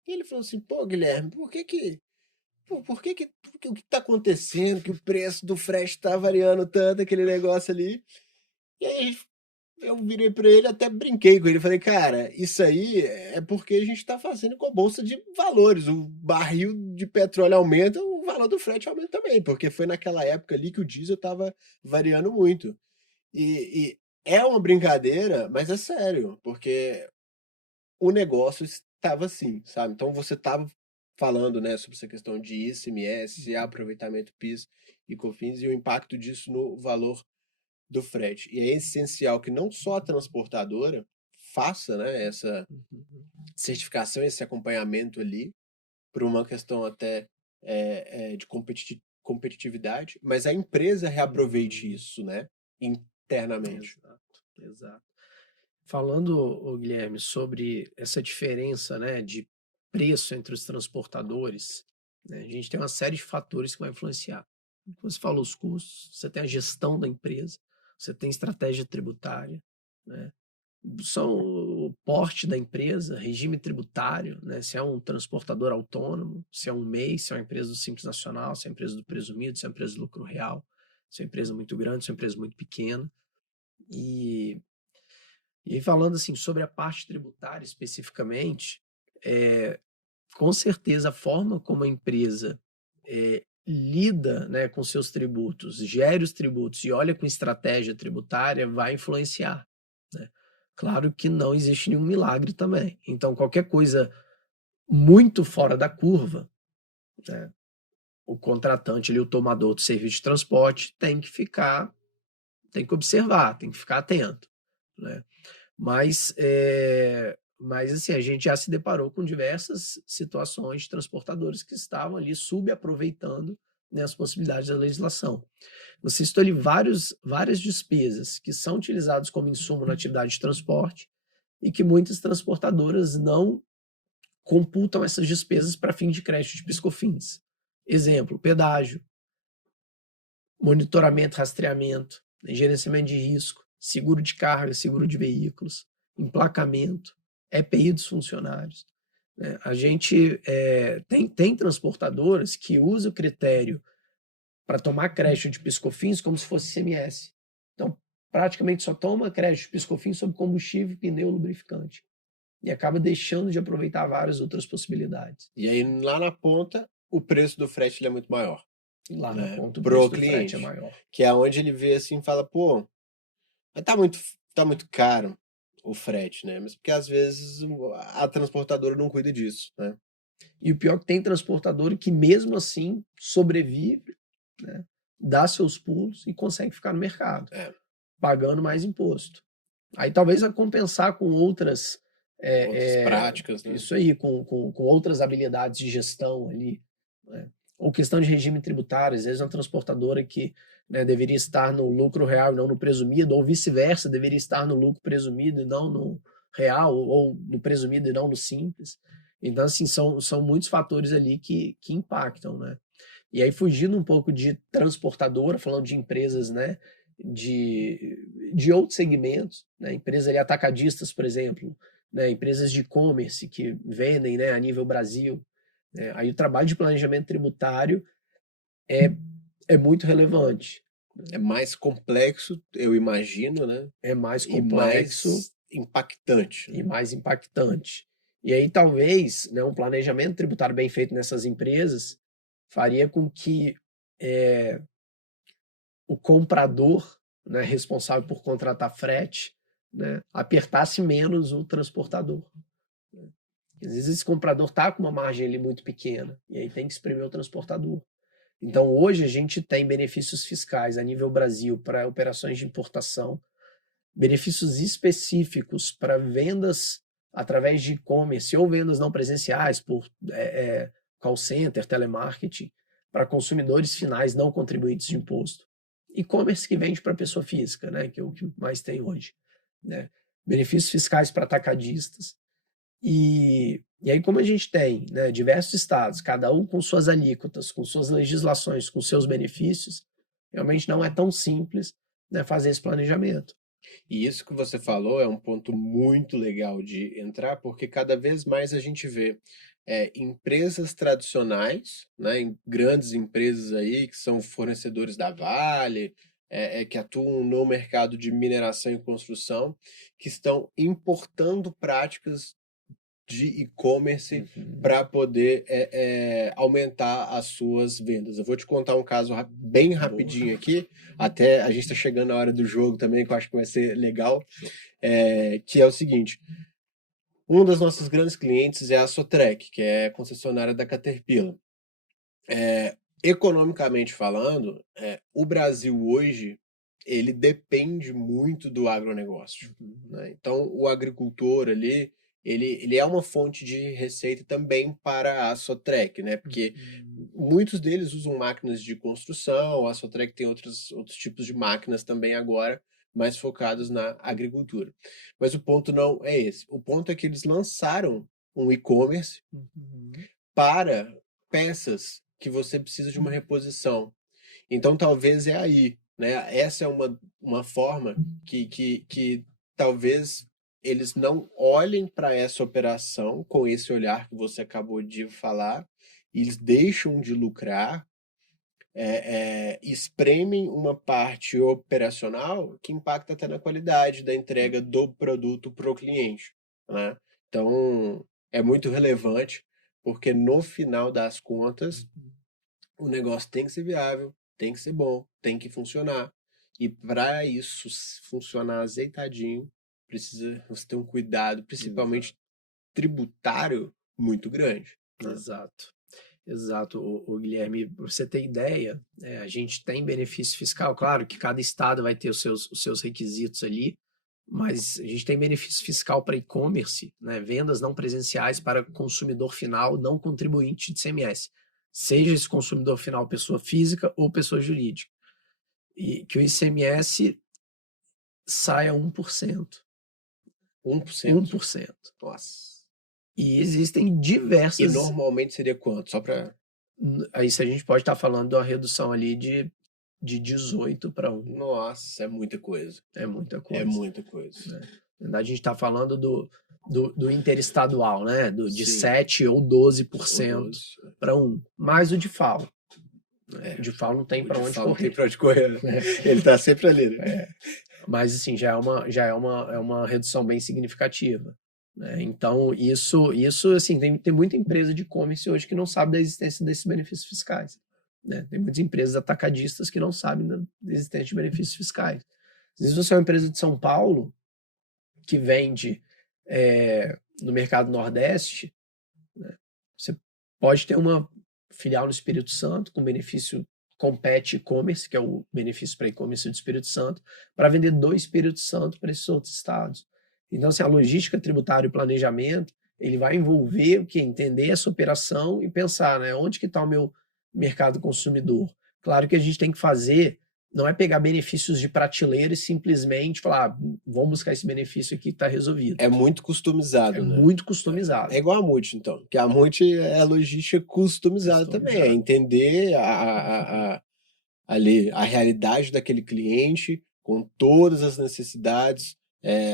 E ele falou assim: "Pô, Guilherme, o que tá acontecendo que o preço do frete tá variando tanto, aquele negócio ali?" E aí eu virei para ele, até brinquei com ele, falei: "Cara, isso aí é porque a gente tá fazendo com a bolsa de valores, o barril de petróleo aumenta, o valor do frete aumenta também, porque foi naquela época ali que o diesel estava variando muito." E é uma brincadeira, mas é sério, porque o negócio estava assim, sabe. Então você estava falando, né, sobre essa questão de ICMS, aproveitamento PIS e COFINS e o impacto disso no valor do frete. E é essencial que não só a transportadora faça, né, essa Uhum. certificação, esse acompanhamento ali, por uma questão até, de competitividade, mas a empresa reaproveite Uhum. isso, né, internamente. Exato, exato. Falando, ô Guilherme, sobre essa diferença, né, de preço entre os transportadores, né, a gente tem uma série de fatores que vai influenciar. Como você falou, os custos, você tem a gestão da empresa, você tem estratégia tributária, né, são o porte da empresa, regime tributário, né, se é um transportador autônomo, se é um MEI, se é uma empresa do Simples Nacional, se é uma empresa do presumido, se é uma empresa do lucro real, se é uma empresa muito grande, se é uma empresa muito pequena. E e aí falando, assim, sobre a parte tributária especificamente, com certeza a forma como a empresa, lida, né, com seus tributos, gere os tributos e olha com estratégia tributária vai influenciar, né. Claro que não existe nenhum milagre também, então qualquer coisa muito fora da curva, né, o contratante ali, o tomador do serviço de transporte tem que observar, tem que ficar atento, né. Mas assim, a gente já se deparou com diversas situações de transportadores que estavam ali subaproveitando, né, as possibilidades da legislação. Você citou ali várias despesas que são utilizadas como insumo na atividade de transporte e que muitas transportadoras não computam essas despesas para fim de crédito de piscofins. Exemplo, pedágio, monitoramento, rastreamento, né, gerenciamento de risco, seguro de carga, seguro de veículos, emplacamento, EPI dos funcionários. Né? A gente tem transportadoras que usam o critério para tomar crédito de piscofins como se fosse ICMS. Então, praticamente só toma crédito de piscofins sobre combustível, pneu, lubrificante. E acaba deixando de aproveitar várias outras possibilidades. E aí, lá na ponta, o preço do frete ele é muito maior, E lá na né, ponta o pro preço do frete é cliente, maior. que é onde ele vê assim e fala: "Pô, mas tá muito caro o frete, né?" Mas porque às vezes a transportadora não cuida disso, né. E o pior é que tem transportador que mesmo assim sobrevive, né, dá seus pulos e consegue ficar no mercado, É, pagando mais imposto. Aí talvez a compensar com outras, outras práticas, né. isso aí, com outras habilidades de gestão ali, né. ou questão de regime tributário, às vezes uma transportadora que, né, deveria estar no lucro real e não no presumido, ou vice-versa, deveria estar no lucro presumido e não no real, ou no presumido e não no simples. Então, assim, são muitos fatores ali que impactam, né? E aí, fugindo um pouco de transportadora, falando de empresas, né, de outros segmentos, né, empresas ali atacadistas, por exemplo, né, empresas de e-commerce que vendem, né, a nível Brasil, né, aí o trabalho de planejamento tributário é muito relevante. É mais complexo, eu imagino, né? É mais E complexo mais impactante. e mais impactante. E aí, talvez, né, um planejamento tributário bem feito nessas empresas faria com que o comprador, né, responsável por contratar frete, né, apertasse menos o transportador. Né? Às vezes esse comprador está com uma margem ali muito pequena e aí tem que espremer o transportador. Então hoje a gente tem benefícios fiscais a nível Brasil para operações de importação, benefícios específicos para vendas através de e-commerce ou vendas não presenciais por call center, telemarketing, para consumidores finais não contribuintes de imposto. E-commerce que vende para pessoa física, né, que é o que mais tem hoje. Né? Benefícios fiscais para atacadistas. E aí, como a gente tem, né, diversos estados, cada um com suas alíquotas, com suas legislações, com seus benefícios, realmente não é tão simples, né, fazer esse planejamento. E isso que você falou é um ponto muito legal de entrar, porque cada vez mais a gente vê empresas tradicionais, né, grandes empresas aí que são fornecedores da Vale, que atuam no mercado de mineração e construção, que estão importando práticas de e-commerce para poder aumentar as suas vendas. Eu vou te contar um caso bem rapidinho aqui, até a gente está chegando na hora do jogo também, que eu acho que vai ser legal, que é o seguinte, um das nossas grandes clientes é a Sotrec, que é concessionária da Caterpillar. Economicamente falando, o Brasil hoje, ele depende muito do agronegócio, né? Então, o agricultor ali, ele é uma fonte de receita também para a Sotrec, né? Porque muitos deles usam máquinas de construção, a Sotrec tem outros tipos de máquinas também agora, mais focados na agricultura. Mas o ponto não é esse. O ponto é que eles lançaram um e-commerce para peças que você precisa de uma reposição. Então, talvez é aí, né? Essa é uma forma que talvez eles não olhem para essa operação com esse olhar que você acabou de falar, e eles deixam de lucrar, espremem uma parte operacional que impacta até na qualidade da entrega do produto para o cliente, né? Então, é muito relevante, porque no final das contas, o negócio tem que ser viável, tem que ser bom, tem que funcionar. E para isso funcionar azeitadinho, precisa você ter um cuidado, principalmente tributário, muito grande. Né? Exato. Exato, o Guilherme, para você ter ideia, a gente tem benefício fiscal, claro que cada estado vai ter os seus requisitos ali, mas a gente tem benefício fiscal para e-commerce, né, vendas não presenciais para consumidor final não contribuinte de ICMS, seja esse consumidor final pessoa física ou pessoa jurídica, e que o ICMS saia 1%. 1%? 1%. Nossa. E existem diversas... E normalmente seria quanto? Só para... Aí a gente pode estar falando de uma redução ali de 18 para 1. Nossa, é muita coisa. É muita coisa. É muita coisa. Na verdade, a gente está falando do interestadual, né? De Sim. 7 ou 12% para 1. Mais o DIFAL. O DIFAL não tem para onde correr. Não tem para onde correr. Ele está sempre ali, né? Mas, assim, já é uma redução bem significativa. Né? Então, isso assim, tem muita empresa de e-commerce hoje que não sabe da existência desses benefícios fiscais. Né? Tem muitas empresas atacadistas que não sabem da existência de benefícios fiscais. Às vezes você é uma empresa de São Paulo que vende no mercado Nordeste, né? Você pode ter uma filial no Espírito Santo com benefício compete e-commerce, que é o benefício para e-commerce do Espírito Santo, para vender do Espírito Santo para esses outros estados. Então, assim, a logística tributária e o planejamento, ele vai envolver o que? Entender essa operação e pensar, né, onde que está o meu mercado consumidor. Claro que a gente tem que fazer, não é pegar benefícios de prateleira e simplesmente falar, vamos buscar esse benefício aqui que está resolvido. É muito customizado, É né? muito customizado. É igual a Multi, então. Porque a Multi é a logística customizada também. É entender ali a realidade daquele cliente, com todas as necessidades,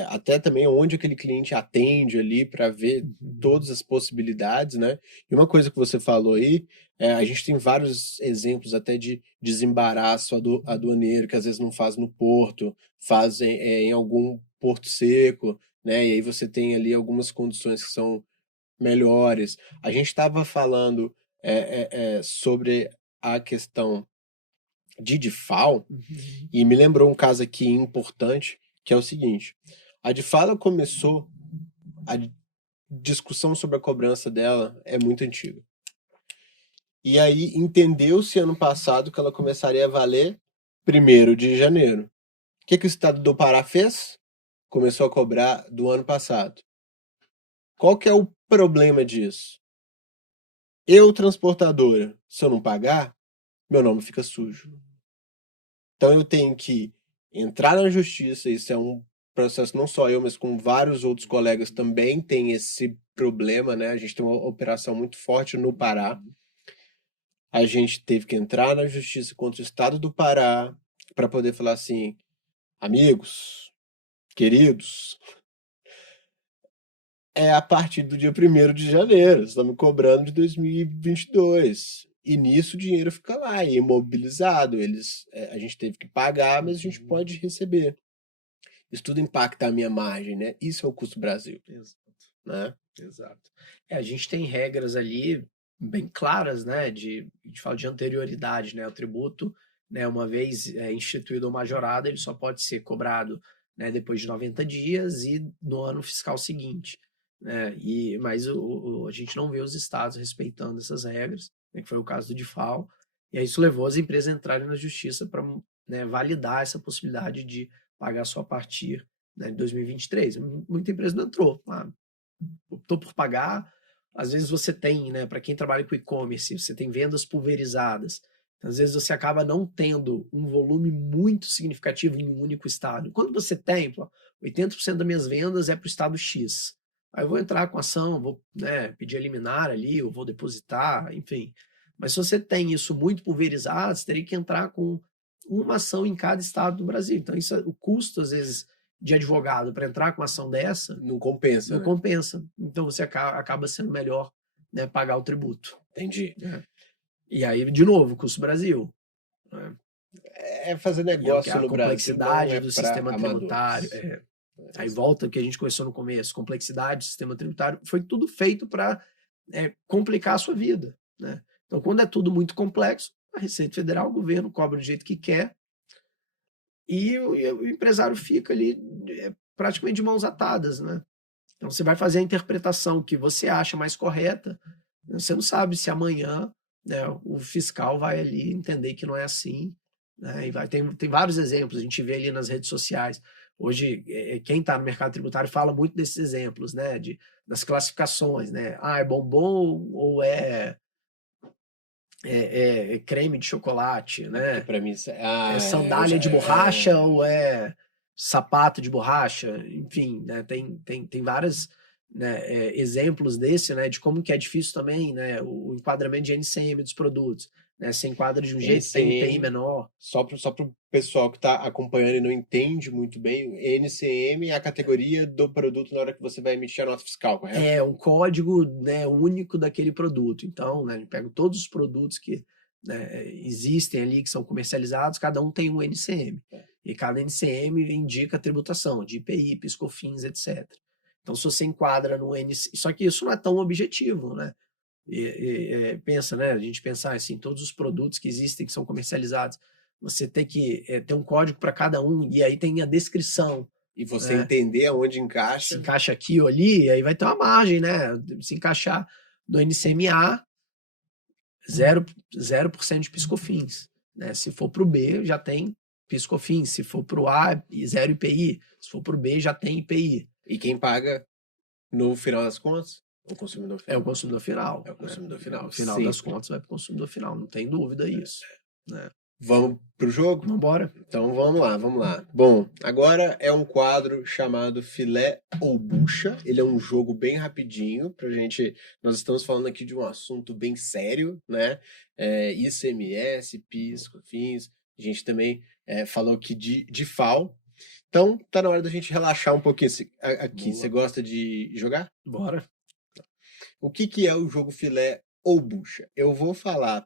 até também onde aquele cliente atende ali para ver todas as possibilidades, né? E uma coisa que você falou aí, a gente tem vários exemplos até de desembaraço aduaneiro, que às vezes não faz no porto, faz em algum porto seco, né? E aí você tem ali algumas condições que são melhores. A gente estava falando sobre a questão de DIFAL, e me lembrou um caso aqui importante, que é o seguinte: a DIFAL ela começou, a discussão sobre a cobrança dela é muito antiga. E aí entendeu-se ano passado que ela começaria a valer 1º de janeiro. O que o estado do Pará fez? Começou a cobrar do ano passado. Qual que é o problema disso? Eu, transportadora, se eu não pagar, meu nome fica sujo. Então eu tenho que entrar na justiça, isso é um processo não só eu, mas com vários outros colegas também tem esse problema, né? A gente tem uma operação muito forte no Pará. A gente teve que entrar na justiça contra o estado do Pará para poder falar assim, amigos, queridos, é a partir do dia 1º de janeiro, estão me cobrando de 2022. E nisso o dinheiro fica lá, imobilizado. A gente teve que pagar, mas a gente pode receber. Isso tudo impacta a minha margem, né? Isso é o custo Brasil. Exato. Né? Exato. A gente tem regras ali bem claras, né? A gente fala de anterioridade, né? O tributo, né, uma vez instituído ou majorado, ele só pode ser cobrado, né, depois de 90 dias e no ano fiscal seguinte. Né? Mas a gente não vê os estados respeitando essas regras, né, que foi o caso do DIFAL, e aí isso levou as empresas a entrarem na justiça para, né, validar essa possibilidade de pagar só a partir, né, de 2023. Muita empresa não entrou, optou por pagar. Às vezes você tem, né, para quem trabalha com e-commerce, você tem vendas pulverizadas. Às vezes você acaba não tendo um volume muito significativo em um único estado. Quando você tem, 80% das minhas vendas é para o estado X. Aí eu vou entrar com ação, vou, né, pedir a liminar ali, eu vou depositar, enfim. Mas se você tem isso muito pulverizado, você teria que entrar com uma ação em cada estado do Brasil. Então, isso, o custo, às vezes, de advogado para entrar com uma ação dessa não compensa. Não compensa. Então você acaba sendo melhor, né, pagar o tributo. Entendi. E aí, de novo, custo Brasil. Né? É fazer negócio no Brasil. A complexidade do sistema amadores. tributário. Aí volta o que a gente conversou no começo. Complexidade do sistema tributário foi tudo feito para complicar a sua vida. Né? Então, quando é tudo muito complexo, a Receita Federal, o governo cobra do jeito que quer e o empresário fica ali praticamente de mãos atadas, né? Então você vai fazer a interpretação que você acha mais correta, você não sabe se amanhã, né, o fiscal vai ali entender que não é assim, né, e tem vários exemplos, a gente vê ali nas redes sociais. Hoje, quem está no mercado tributário fala muito desses exemplos, né, das classificações, né? É bombom ou é creme de chocolate, né? Para mim, é sandália de borracha ou é sapato de borracha, enfim, né, tem vários, né, exemplos desse, né, de como que é difícil também, né, o enquadramento de NCM dos produtos, né, se enquadra de um jeito que tem IPI menor. Só para o pessoal que está acompanhando e não entende muito bem, NCM é a categoria do produto na hora que você vai emitir a nota fiscal, correto? É um código, né, único daquele produto. Então, né, eu pego todos os produtos que, né, existem ali, que são comercializados, cada um tem um NCM. E cada NCM indica a tributação de IPI, PIS/COFINS, etc. Então, se você enquadra no NCM... Só que isso não é tão objetivo, né? Pensa, né? A gente pensar assim, todos os produtos que existem, que são comercializados, você tem que ter um código para cada um, e aí tem a descrição. E você entender aonde encaixa. Se encaixa aqui ou ali, aí vai ter uma margem, né? Se encaixar no NCMA, 0% de PIS/COFINS. Né? Se for para o B, já tem PIS/COFINS. Se for para o A, 0 IPI. Se for para o B, já tem IPI. E quem paga no final das contas? O consumidor É final. o consumidor final. É o consumidor final. No final Sim. das contas, vai para o consumidor final. Não tem dúvida isso. Né? Vamos pro jogo? Vamos embora. Então vamos lá. Bom, agora é um quadro chamado Filé ou Bucha. Ele é um jogo bem rapidinho pra gente. Nós estamos falando aqui de um assunto bem sério, né? ICMS, PIS, COFINS. A gente também falou aqui de FAO. Então tá na hora da gente relaxar um pouquinho aqui. Boa. Você gosta de jogar? Bora. O que é o jogo Filé ou Bucha? Eu vou falar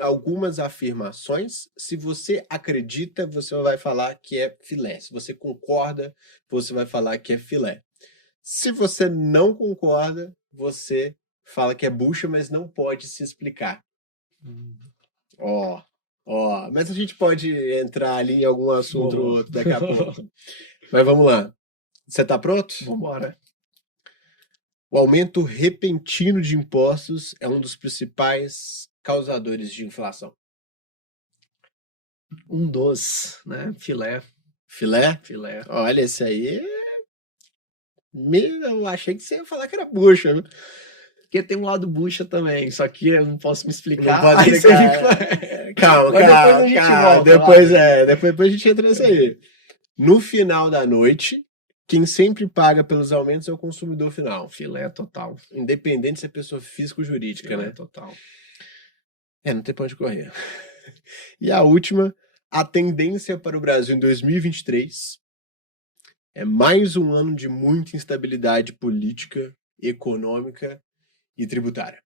algumas afirmações. Se você acredita, você vai falar que é filé. Se você concorda, você vai falar que é filé. Se você não concorda, você fala que é bucha, mas não pode se explicar. Ó, mas a gente pode entrar ali em algum assunto ou outro daqui a pouco. Mas vamos lá. Você tá pronto? Vamos embora. O aumento repentino de impostos é um dos principais causadores de inflação. Um dos, né? Filé. Filé? Filé. Olha, esse aí. Eu achei que você ia falar que era bucha, né? Porque tem um lado bucha também, só que eu não posso me explicar. Não pode explicar. Calma. Depois a gente entra nisso aí. No final da noite, quem sempre paga pelos aumentos é o consumidor final. Filé total. Independente se é pessoa física ou jurídica, Filé né? total. Não tem pra onde correr. E a última, a tendência para o Brasil em 2023 é mais um ano de muita instabilidade política, econômica e tributária.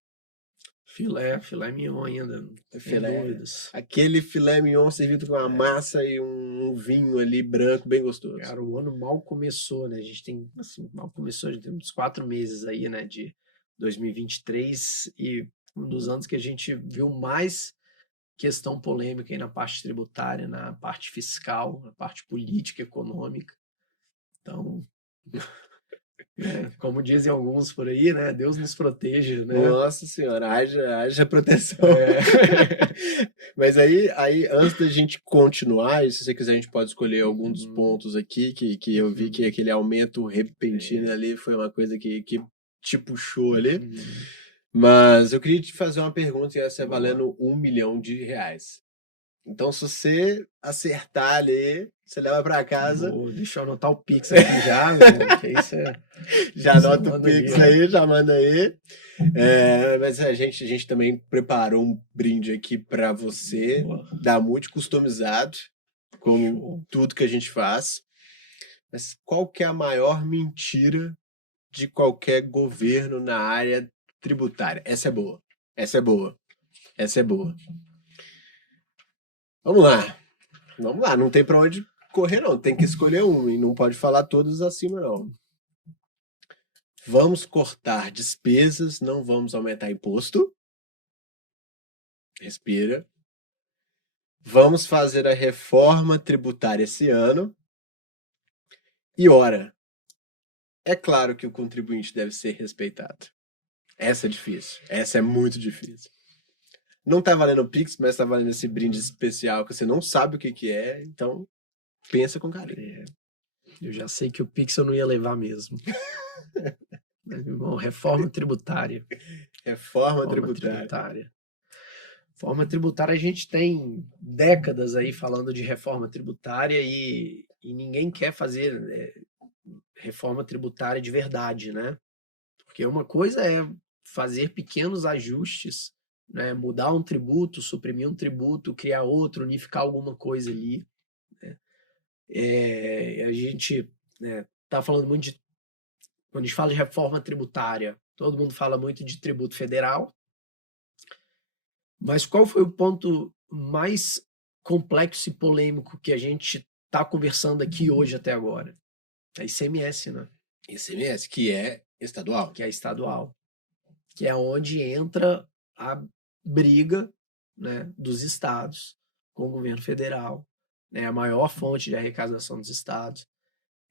Filé mignon ainda, sem dúvidas. Aquele filé mignon servido com uma massa e um vinho ali branco bem gostoso. Cara, o ano mal começou, né? A gente tem, assim, mal começou, a gente tem uns 4 meses aí, né, de 2023 e um dos anos que a gente viu mais questão polêmica aí na parte tributária, na parte fiscal, na parte política, econômica. Então, como dizem alguns por aí, né? Deus nos proteja, né? Nossa senhora, haja proteção. Mas aí, antes da gente continuar, e se você quiser, a gente pode escolher algum dos pontos aqui, que eu vi que aquele aumento repentino ali foi uma coisa que te puxou ali. Mas eu queria te fazer uma pergunta, e essa é valendo R$1 milhão. Então, se você acertar ali, você leva pra casa. Deixa eu anotar o Pix aqui já, que isso já anota o Pix aí, já manda aí. Mas a gente também preparou um brinde aqui pra você, da Multi, customizado, como tudo que a gente faz. Mas qual que é a maior mentira de qualquer governo na área tributária? Essa é boa. Vamos lá, não tem pra onde correr não, tem que escolher um e não pode falar todos acima não. Vamos cortar despesas, não vamos aumentar imposto. Respira. Vamos fazer a reforma tributária esse ano. E ora, é claro que o contribuinte deve ser respeitado. Essa é difícil, essa é muito difícil. Não tá valendo o Pix, mas tá valendo esse brinde especial que você não sabe o que é, então pensa com carinho. Eu já sei que o Pix eu não ia levar mesmo. Bom, reforma tributária. Reforma tributária. Reforma tributária, a gente tem décadas aí falando de reforma tributária e ninguém quer fazer reforma tributária de verdade, né? Porque uma coisa é fazer pequenos ajustes, né? Mudar um tributo, suprimir um tributo, criar outro, unificar alguma coisa ali. Né? A gente tá falando muito de... Quando a gente fala de reforma tributária, todo mundo fala muito de tributo federal. Mas qual foi o ponto mais complexo e polêmico que a gente está conversando aqui hoje até agora? É ICMS, né? ICMS, que é estadual. Que é estadual. Que é onde entra a briga, né, dos estados com o governo federal. Né, a maior fonte de arrecadação dos estados.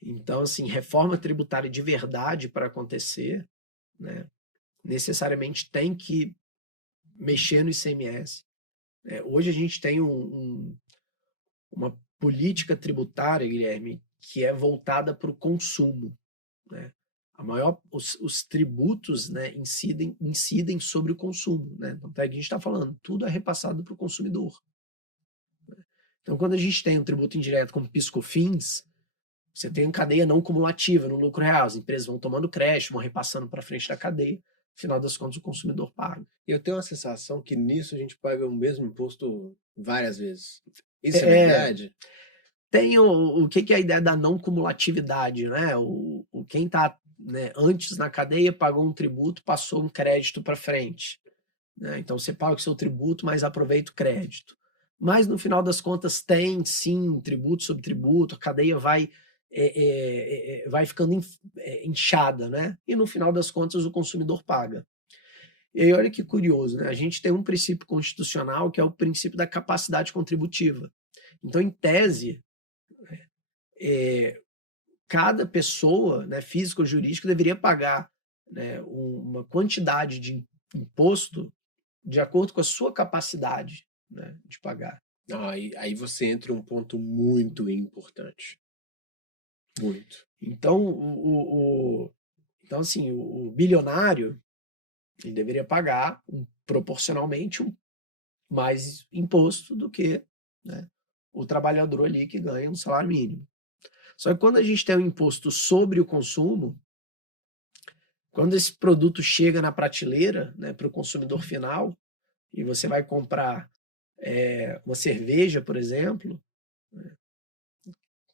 Então, assim, reforma tributária de verdade para acontecer, né, necessariamente tem que mexer no ICMS. Hoje a gente tem uma política tributária, Guilherme, que é voltada para o consumo, né? os tributos, né, incidem sobre o consumo, né? Então, a gente está falando, tudo é repassado para o consumidor. Então, quando a gente tem um tributo indireto como PIS/COFINS, você tem uma cadeia não cumulativa no lucro real. As empresas vão tomando crédito, vão repassando para frente da cadeia. No final das contas, o consumidor paga. E eu tenho uma sensação que nisso a gente paga o mesmo imposto várias vezes. Isso é verdade? Tem o que é a ideia da não cumulatividade, né? Quem está, né, antes na cadeia pagou um tributo, passou um crédito para frente, né? Então você paga o seu tributo, mas aproveita o crédito. Mas no final das contas tem sim tributo sobre tributo, a cadeia vai ficando inchada, né? E no final das contas o consumidor paga. E aí olha que curioso, né? A gente tem um princípio constitucional que é o princípio da capacidade contributiva. Então, em tese, cada pessoa, né, física ou jurídica, deveria pagar, né, uma quantidade de imposto de acordo com a sua capacidade, né, de pagar. Aí você entra um ponto muito importante. Muito. Então, então assim, o bilionário ele deveria pagar proporcionalmente mais imposto do que, né, o trabalhador ali que ganha um salário mínimo. Só que quando a gente tem um imposto sobre o consumo, quando esse produto chega na prateleira, né, para o consumidor final, e você vai comprar uma cerveja, por exemplo, né,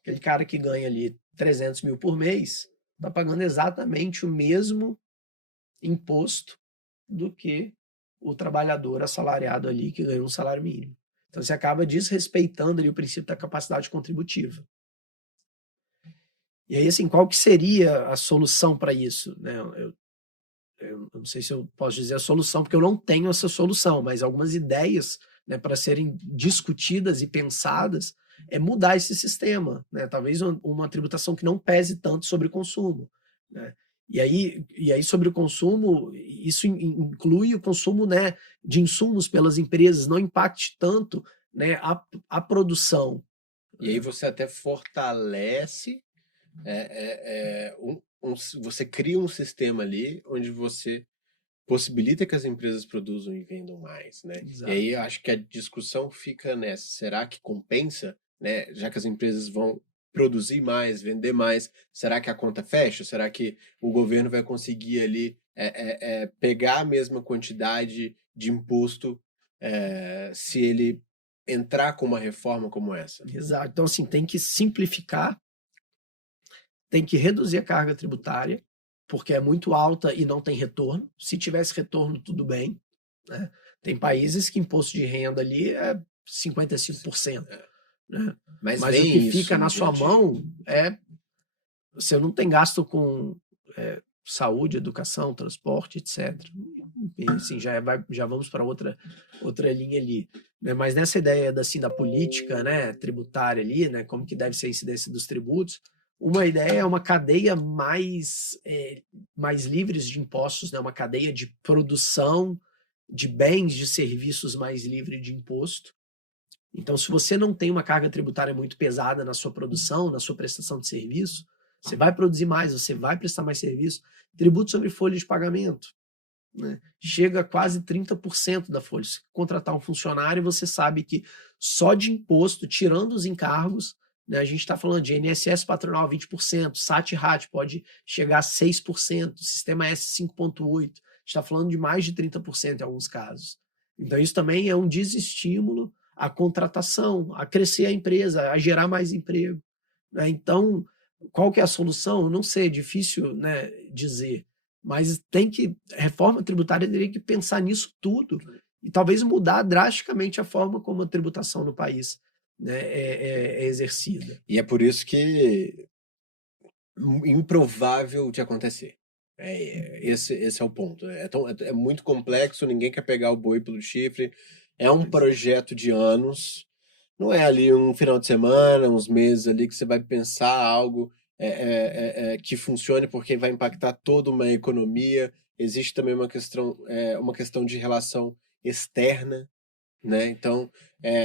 aquele cara que ganha ali 300 mil por mês, está pagando exatamente o mesmo imposto do que o trabalhador assalariado ali que ganha um salário mínimo. Então você acaba desrespeitando ali o princípio da capacidade contributiva. E aí, assim, qual que seria a solução para isso? Né? Eu não sei se eu posso dizer a solução, porque eu não tenho essa solução, mas algumas ideias, né, para serem discutidas e pensadas é mudar esse sistema, né? Talvez uma tributação que não pese tanto sobre o consumo, né? E aí sobre o consumo, isso inclui o consumo, né, de insumos pelas empresas, não impacte tanto, né, a produção. E aí você até fortalece, você cria um sistema ali onde você possibilita que as empresas produzam e vendam mais, né? Exato. E aí eu acho que a discussão fica nessa, será que compensa, né? Já que as empresas vão produzir mais, vender mais, será que a conta fecha? Será que o governo vai conseguir ali pegar a mesma quantidade de imposto se ele entrar com uma reforma como essa? Exato. Então, assim, tem que simplificar, tem que reduzir a carga tributária, porque é muito alta e não tem retorno. Se tivesse retorno, tudo bem, né? Tem países que imposto de renda ali é 55%. Né? Mas o que fica na sua mão é... Você não tem gasto com saúde, educação, transporte, etc. E, assim, já vamos para outra linha ali. Né? Mas nessa ideia da política, né, tributária ali, né, como que deve ser a incidência dos tributos, uma ideia é uma cadeia mais livres de impostos, né, uma cadeia de produção de bens, de serviços mais livre de imposto. Então, se você não tem uma carga tributária muito pesada na sua produção, na sua prestação de serviço, você vai produzir mais, você vai prestar mais serviço. Tributo sobre folha de pagamento, né? Chega a quase 30% da folha. Se contratar um funcionário, você sabe que só de imposto, tirando os encargos, né, a gente está falando de INSS patronal 20%, SAT-RAT pode chegar a 6%, Sistema S 5,8%. A gente está falando de mais de 30% em alguns casos. Então, isso também é um desestímulo à contratação, a crescer a empresa, a gerar mais emprego. Né? Então, qual que é a solução? Eu não sei, é difícil, né, dizer. Mas reforma tributária teria que pensar nisso tudo e talvez mudar drasticamente a forma como a tributação no país, né, é exercida. E é por isso que improvável de acontecer. Esse é o ponto. É muito complexo, ninguém quer pegar o boi pelo chifre. É um projeto de anos. Não é ali um final de semana, uns meses ali que você vai pensar algo que funcione porque vai impactar toda uma economia. Existe também uma questão de relação externa, né? Então,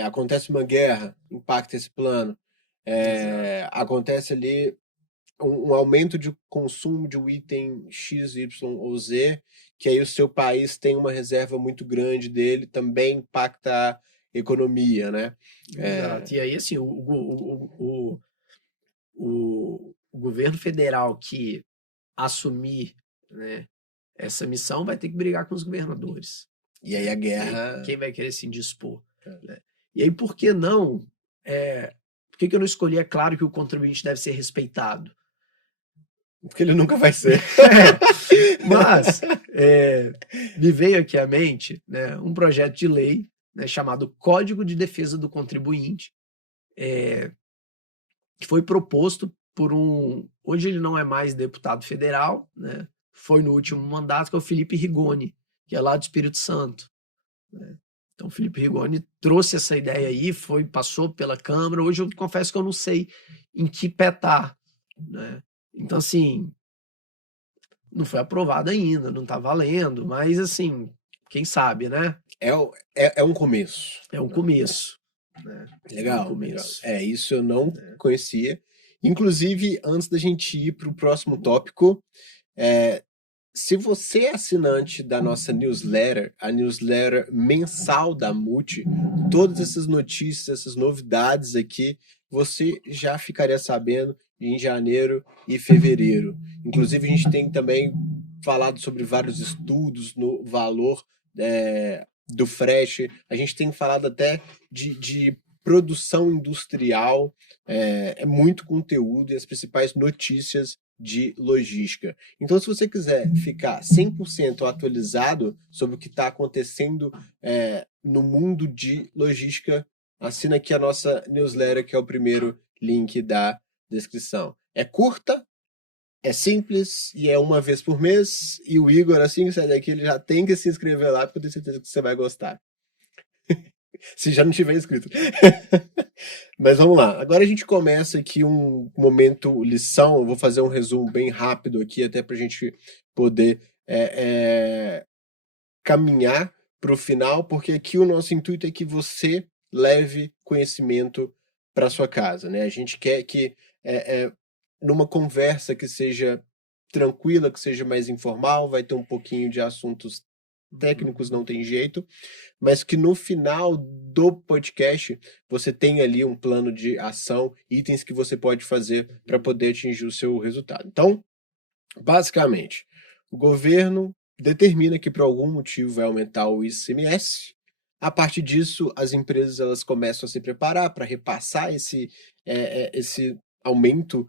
acontece uma guerra, impacta esse plano. Acontece ali um aumento de consumo de um item X, Y ou Z, que aí o seu país tem uma reserva muito grande dele, também impacta a economia, né? Exato. E aí, assim, o governo federal que assumir, né, essa missão vai ter que brigar com os governadores. E aí a guerra... Quem vai querer se indispor? Né? E aí, por que não? Por que eu não escolhi? É claro que o contribuinte deve ser respeitado. Porque ele nunca vai ser. Mas me veio aqui à mente, né, um projeto de lei, né, chamado Código de Defesa do Contribuinte, que foi proposto por hoje ele não é mais deputado federal, né, foi no último mandato, que é o Felipe Rigoni, que é lá do Espírito Santo. Né? Então, o Felipe Rigoni trouxe essa ideia aí, passou pela Câmara. Hoje eu confesso que eu não sei em que pé tá, né? Então, assim, não foi aprovado ainda, não tá valendo, mas, assim, quem sabe, né? É um começo. É um começo. Né? Legal, É um começo. legal. Isso eu não conhecia. Inclusive, antes da gente ir para o próximo tópico, se você é assinante da nossa newsletter, a newsletter mensal da Multi, todas essas notícias, essas novidades aqui, você já ficaria sabendo em janeiro e fevereiro. Inclusive, a gente tem também falado sobre vários estudos no valor do frete. A gente tem falado até de produção industrial, é muito conteúdo e as principais notícias de logística. Então, se você quiser ficar 100% atualizado sobre o que está acontecendo no mundo de logística, assina aqui a nossa newsletter, que é o primeiro link da descrição. É curta, é simples e é uma vez por mês. E o Igor, assim que sair daqui, ele já tem que se inscrever lá, porque eu tenho certeza que você vai gostar. Se já não tiver inscrito. Mas vamos lá. Agora a gente começa aqui um momento lição. Eu vou fazer um resumo bem rápido aqui, até para a gente poder caminhar para o final, porque aqui o nosso intuito é que você leve conhecimento para sua casa, né? A gente quer que numa conversa que seja tranquila, que seja mais informal, vai ter um pouquinho de assuntos técnicos, não tem jeito, mas que no final do podcast você tenha ali um plano de ação, itens que você pode fazer para poder atingir o seu resultado. Então, basicamente, o governo determina que por algum motivo vai aumentar o ICMS. A partir disso, as empresas elas começam a se preparar para repassar esse aumento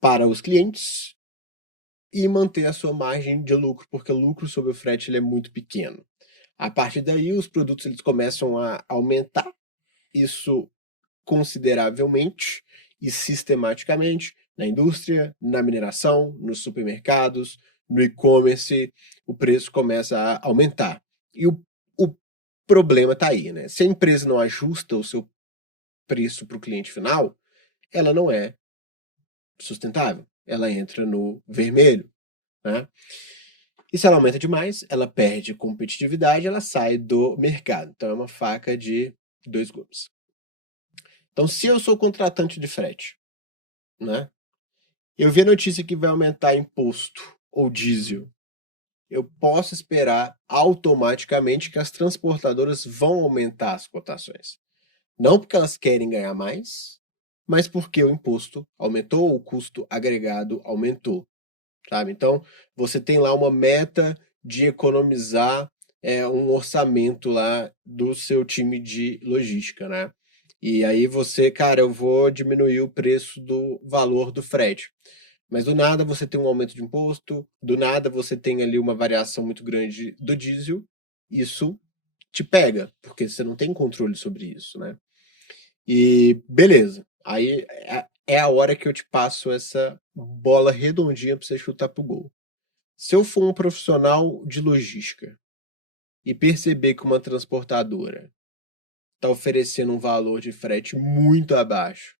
para os clientes e manter a sua margem de lucro, porque o lucro sobre o frete ele é muito pequeno. A partir daí, os produtos eles começam a aumentar, isso consideravelmente e sistematicamente na indústria, na mineração, nos supermercados, no e-commerce, o preço começa a aumentar. E o problema está aí, né? Se a empresa não ajusta o seu preço para o cliente final, ela não é sustentável. Ela entra no vermelho, né? E se ela aumenta demais, ela perde competitividade, ela sai do mercado. Então é uma faca de dois gumes. Então, se eu sou contratante de frete, né? Eu vi a notícia que vai aumentar imposto ou diesel. Eu posso esperar automaticamente que as transportadoras vão aumentar as cotações. Não porque elas querem ganhar mais, mas porque o imposto aumentou, o custo agregado aumentou, sabe? Então, você tem lá uma meta de economizar um orçamento lá do seu time de logística, né? E aí você, cara, eu vou diminuir o preço do valor do frete. Mas do nada você tem um aumento de imposto, do nada você tem ali uma variação muito grande do diesel, isso te pega, porque você não tem controle sobre isso, né? E beleza, aí é a hora que eu te passo essa bola redondinha para você chutar pro gol. Se eu for um profissional de logística e perceber que uma transportadora está oferecendo um valor de frete muito abaixo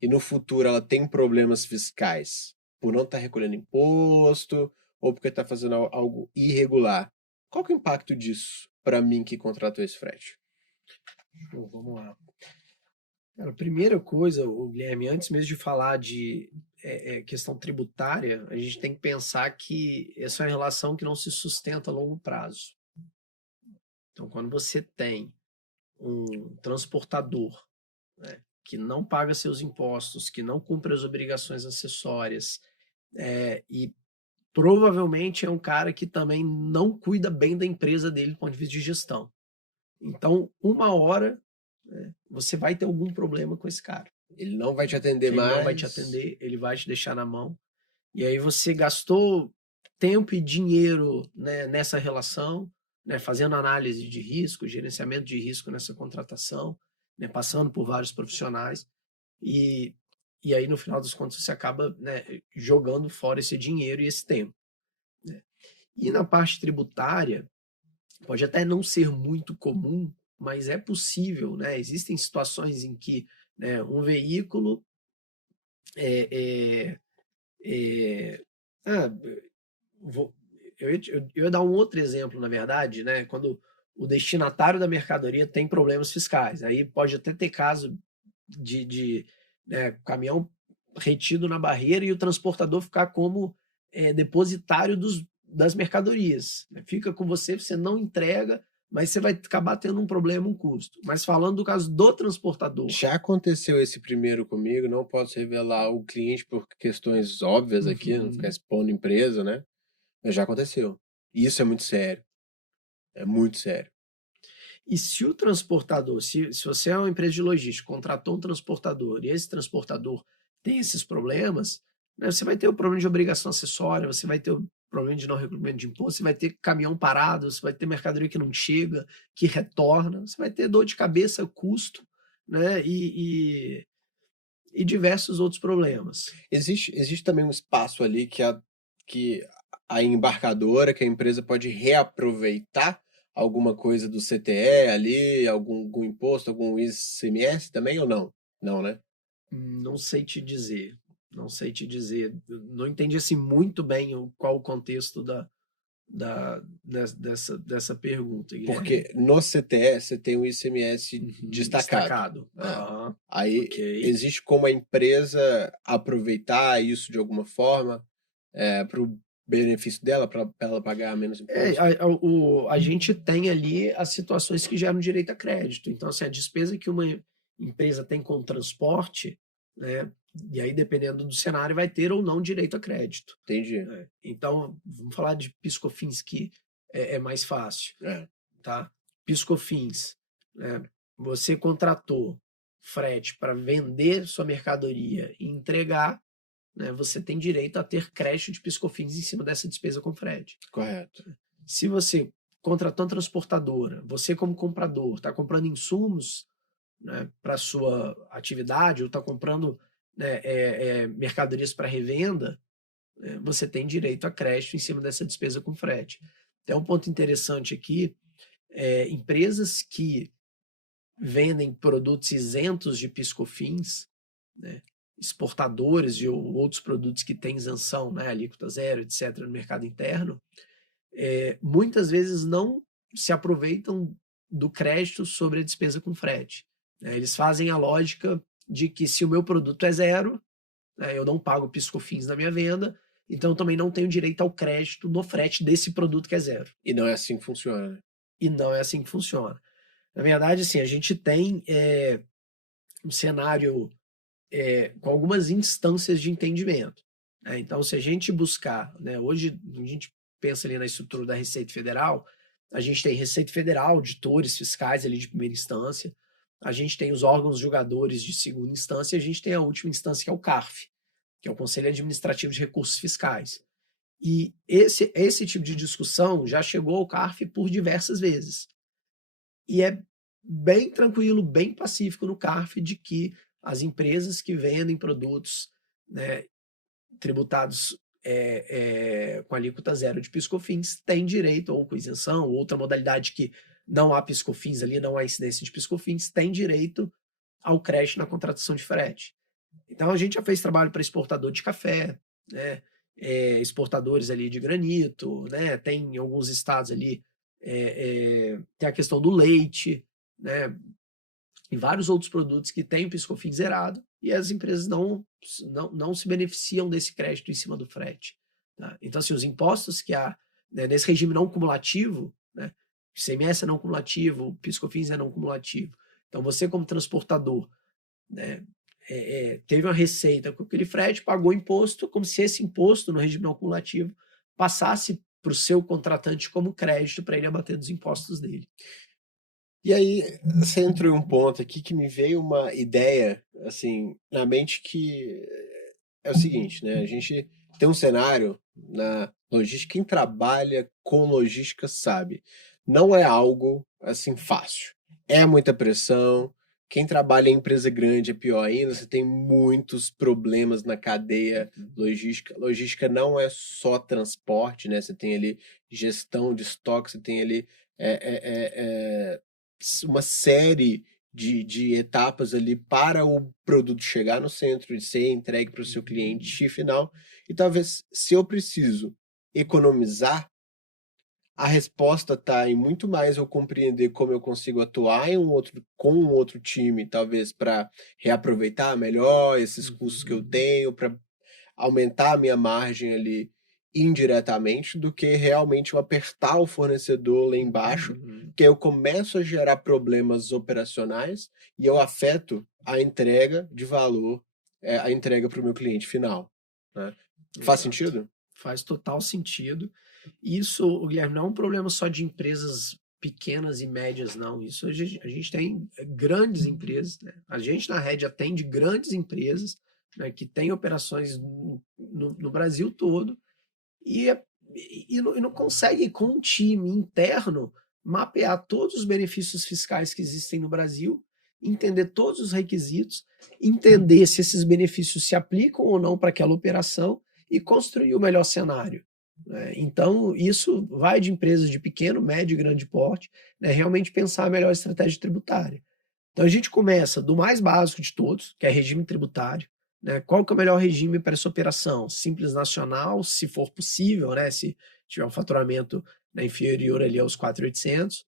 e no futuro ela tem problemas fiscais por não estar recolhendo imposto ou porque está fazendo algo irregular, qual que é o impacto disso para mim que contratou esse frete? Bom, vamos lá. A primeira coisa, Guilherme, antes mesmo de falar de questão tributária, a gente tem que pensar que essa é uma relação que não se sustenta a longo prazo. Então, quando você tem um transportador, né, que não paga seus impostos, que não cumpre as obrigações acessórias, e provavelmente é um cara que também não cuida bem da empresa dele do ponto de vista de gestão. Então, uma hora, né, você vai ter algum problema com esse cara. Ele não vai te atender Ele mais. não vai te atender, ele vai te deixar na mão. E aí você gastou tempo e dinheiro, né, nessa relação, né, fazendo análise de risco, gerenciamento de risco nessa contratação, né, passando por vários profissionais. E aí, no final das contas, você acaba, né, jogando fora esse dinheiro e esse tempo, né? E na parte tributária, pode até não ser muito comum, mas é possível, né? Existem situações em que, né, um veículo é, é, ah, vou, eu ia dar um outro exemplo, na verdade, né? Quando o destinatário da mercadoria tem problemas fiscais, aí pode até ter caso de né, caminhão retido na barreira e o transportador ficar como depositário das mercadorias, né? Fica com você, você não entrega, mas você vai acabar tendo um problema, um custo. Mas falando do caso do transportador. Já aconteceu esse primeiro comigo, não posso revelar o cliente por questões óbvias aqui, não ficar expondo empresa, né? Mas já aconteceu. E isso é muito sério. É muito sério. E se o transportador, se você é uma empresa de logística, contratou um transportador e esse transportador tem esses problemas, né, você vai ter o problema de obrigação acessória, você vai ter o problema de não recolhimento de imposto, você vai ter caminhão parado, você vai ter mercadoria que não chega, que retorna, você vai ter dor de cabeça, custo, né, e diversos outros problemas. Existe também um espaço ali que a embarcadora, que a empresa pode reaproveitar alguma coisa do CTE ali, algum imposto, algum ICMS também ou não? Não, né? Não sei te dizer. Não sei te dizer. Não entendi assim muito bem qual o contexto dessa pergunta, Guilherme. Porque no CTE você tem o ICMS Destacado. Aí ok. existe como a empresa aproveitar isso de alguma forma para o benefício dela, para ela pagar menos imposto? A gente tem ali as situações que geram direito a crédito. Então, assim, a despesa que uma empresa tem com transporte, né? E aí, dependendo do cenário, vai ter ou não direito a crédito. Entendi. Então, vamos falar de PiscoFins, que é mais fácil. Tá? PiscoFins, né? Você contratou frete para vender sua mercadoria e entregar, né? Você tem direito a ter crédito de PiscoFins em cima dessa despesa com frete. Correto. Se você contratou uma transportadora, você como comprador está comprando insumos, né, para sua atividade ou está comprando, né, mercadorias para revenda, você tem direito a crédito em cima dessa despesa com frete. Tem um ponto interessante aqui, empresas que vendem produtos isentos de PiscoFins, né, exportadores de outros produtos que têm isenção, né, alíquota zero, etc., no mercado interno, muitas vezes não se aproveitam do crédito sobre a despesa com frete, né? Eles fazem a lógica de que se o meu produto é zero, né, eu não pago PiscoFins na minha venda, então eu também não tenho direito ao crédito no frete desse produto que é zero. E não é assim que funciona, né? E não é assim que funciona. Na verdade, assim, a gente tem um cenário com algumas instâncias de entendimento, né? Então, se a gente buscar, né, hoje a gente pensa ali na estrutura da Receita Federal, a gente tem Receita Federal, auditores fiscais ali de primeira instância, a gente tem os órgãos julgadores de segunda instância e a gente tem a última instância, que é o CARF, que é o Conselho Administrativo de Recursos Fiscais. E esse tipo de discussão já chegou ao CARF por diversas vezes. E é bem tranquilo, bem pacífico no CARF de que as empresas que vendem produtos, né, tributados com alíquota zero de PiscoFins têm direito, ou com isenção, ou outra modalidade que não há PiscoFins ali, não há incidência de PiscoFins, tem direito ao crédito na contratação de frete. Então a gente já fez trabalho para exportador de café, né, exportadores ali de granito, né, tem em alguns estados ali, tem a questão do leite, né, e vários outros produtos que têm o PIS/COFINS zerado, e as empresas não se beneficiam desse crédito em cima do frete. Tá? Então, assim, os impostos que há, né, nesse regime não cumulativo, né, ICMS é não cumulativo, o PIS/COFINS é não cumulativo. Então, você como transportador, né, teve uma receita com aquele frete, pagou imposto, como se esse imposto no regime não cumulativo passasse para o seu contratante como crédito para ele abater dos impostos dele. E aí, você entrou em um ponto aqui que me veio uma ideia, assim, na mente que é o seguinte, né? A gente tem um cenário na logística, quem trabalha com logística sabe, não é algo, assim, fácil. É muita pressão, quem trabalha em empresa grande é pior ainda, você tem muitos problemas na cadeia logística. Logística não é só transporte, né? Você tem ali gestão de estoque, você tem ali uma série de etapas ali para o produto chegar no centro e ser entregue para o seu cliente final. E talvez, se eu preciso economizar, a resposta está em muito mais eu compreender como eu consigo atuar com um outro time, talvez para reaproveitar melhor esses custos que eu tenho, para aumentar a minha margem ali indiretamente, do que realmente eu apertar o fornecedor lá embaixo, que aí eu começo a gerar problemas operacionais e eu afeto a entrega de valor, a entrega para o meu cliente final, né? Faz Exato. sentido? Faz total sentido. Isso, Guilherme, não é um problema só de empresas pequenas e médias, não. Isso a gente tem grandes empresas, né? A gente na Red atende grandes empresas, né, que têm operações no Brasil todo e não consegue, com um time interno, mapear todos os benefícios fiscais que existem no Brasil, entender todos os requisitos, entender se esses benefícios se aplicam ou não para aquela operação e construir o melhor cenário, né? Então, isso vai de empresas de pequeno, médio e grande porte, né, realmente pensar a melhor estratégia tributária. Então, a gente começa do mais básico de todos, que é regime tributário, né? Qual que é o melhor regime para essa operação? Simples nacional, se for possível, né? Se tiver um faturamento, né, inferior ali aos 4.800.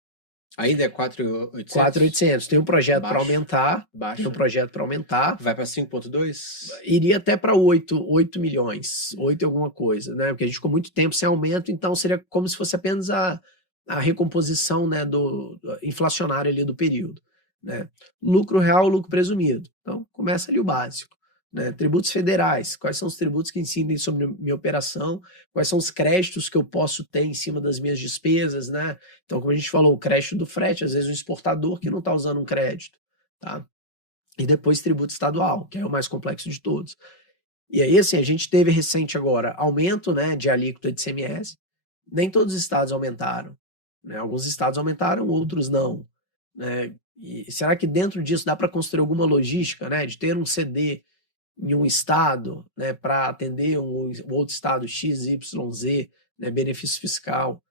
Ainda é 4.800? 4.800. Tem um projeto para Baixo. aumentar. Baixo. Tem um projeto para aumentar. Vai para 5.2? Iria até para 8 milhões, 8 e alguma coisa, né? Porque a gente ficou muito tempo sem aumento, então seria como se fosse apenas a recomposição, né, do inflacionário ali do período, né? Lucro real, lucro presumido. Então, começa ali o básico, né? Tributos federais, quais são os tributos que incidem sobre minha operação, quais são os créditos que eu posso ter em cima das minhas despesas, né? Então, como a gente falou, o crédito do frete, às vezes um exportador que não está usando um crédito, tá? E depois tributo estadual, que é o mais complexo de todos. E aí, assim, a gente teve recente agora aumento, né, de alíquota de ICMS. Nem todos os estados aumentaram, né? Alguns estados aumentaram, outros não, né? E será que dentro disso dá para construir alguma logística, né, de ter um CD em um estado, né, para atender um outro estado X, Y, Z, né, benefício fiscal?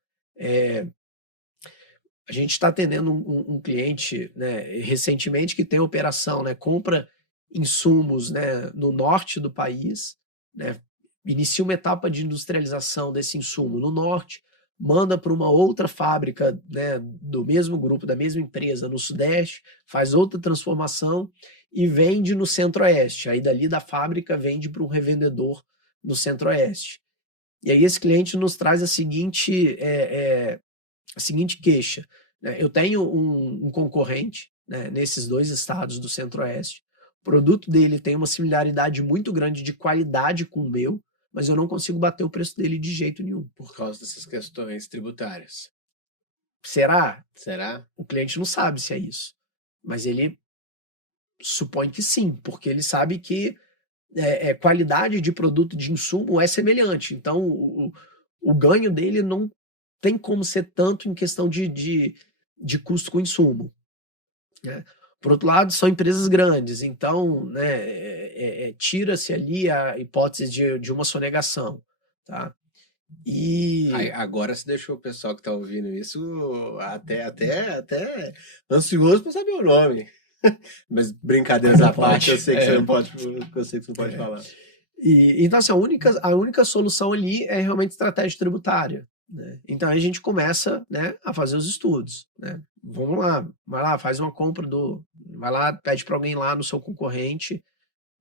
A gente está atendendo um cliente, né, recentemente, que tem operação, né, compra insumos, né, no norte do país, né, inicia uma etapa de industrialização desse insumo no norte, manda para uma outra fábrica, né, do mesmo grupo, da mesma empresa no sudeste, faz outra transformação e vende no centro-oeste. Aí dali da fábrica vende para um revendedor no centro-oeste. E aí esse cliente nos traz a seguinte queixa, né? Eu tenho um concorrente, né, nesses dois estados do Centro-Oeste. O produto dele tem uma similaridade muito grande de qualidade com o meu, mas eu não consigo bater o preço dele de jeito nenhum. Por causa dessas questões tributárias. Será? Será? O cliente não sabe se é isso, mas ele supõe que sim, porque ele sabe que qualidade de produto de insumo é semelhante. Então, o ganho dele não tem como ser tanto em questão de custo com insumo, né? Por outro lado, são empresas grandes, então, né, tira-se ali a hipótese de uma sonegação, tá? Aí, E agora você deixou o pessoal que está ouvindo isso até ansioso para saber o nome. Mas brincadeiras não à parte, eu pode. sei que você não pode, eu sei que você não pode falar. Então, assim, a única solução ali é realmente estratégia tributária, né? Então, aí a gente começa, né, a fazer os estudos, né? Vamos lá, vai lá, faz uma compra vai lá, pede para alguém lá no seu concorrente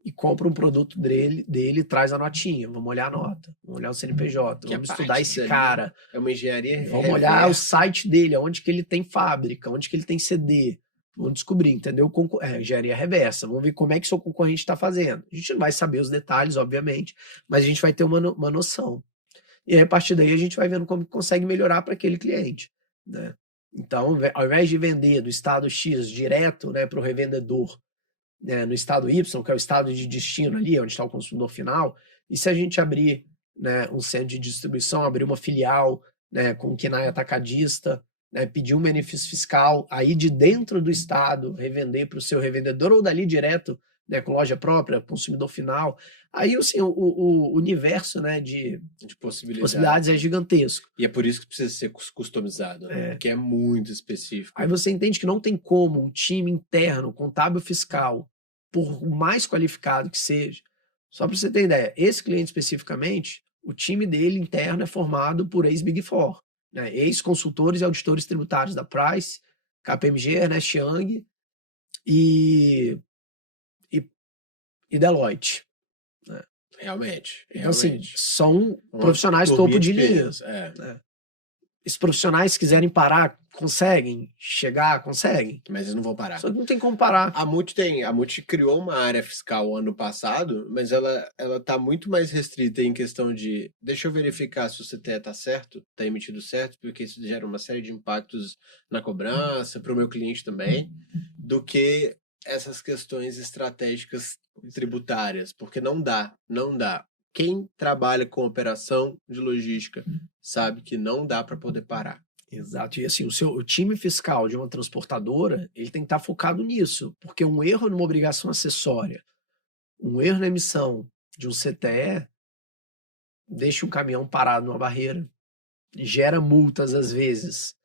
e compra um produto dele e traz a notinha. Vamos olhar a nota, vamos olhar o CNPJ, Que a vamos estudar parte esse dali cara, é uma engenharia vamos olhar o reversa. site dele, onde que ele tem fábrica, onde que ele tem CD. Vamos descobrir, entendeu? Engenharia reversa. Vamos ver como é que seu concorrente está fazendo. A gente não vai saber os detalhes, obviamente, mas a gente vai ter uma noção. E aí, a partir daí, a gente vai vendo como consegue melhorar para aquele cliente, né? Então, ao invés de vender do estado X direto, né, para o revendedor, né, no estado Y, que é o estado de destino ali, onde está o consumidor final, e se a gente abrir, né, um centro de distribuição, abrir uma filial, né, com um KNAI atacadista, né, pedir um benefício fiscal, aí de dentro do estado, revender para o seu revendedor ou dali direto, né, com loja própria, consumidor final, aí assim, o universo, né, de possibilidades é gigantesco. E é por isso que precisa ser customizado, né? Porque é muito específico. Aí você entende que não tem como um time interno, contábil fiscal, por mais qualificado que seja, só para você ter ideia, esse cliente especificamente, o time dele interno é formado por ex-Big Four, né? Ex-consultores e auditores tributários da Price, KPMG, Ernst Young e Deloitte. Né? Realmente. Então, assim, são profissionais topo de linha. Né? Esses profissionais, se quiserem parar, conseguem chegar, conseguem. Mas eles não vão parar. Só que não tem como parar. A Multi criou uma área fiscal ano passado, mas ela tá muito mais restrita em questão de deixa eu verificar se o CTE tá certo, tá emitido certo, porque isso gera uma série de impactos na cobrança, para o meu cliente também, do que essas questões estratégicas tributárias, porque não dá. Quem trabalha com operação de logística sabe que não dá para poder parar. Exato. E assim, o time fiscal de uma transportadora, ele tem que estar focado nisso, porque um erro numa obrigação acessória, um erro na emissão de um CTE, deixa um caminhão parado numa barreira, gera multas, às vezes,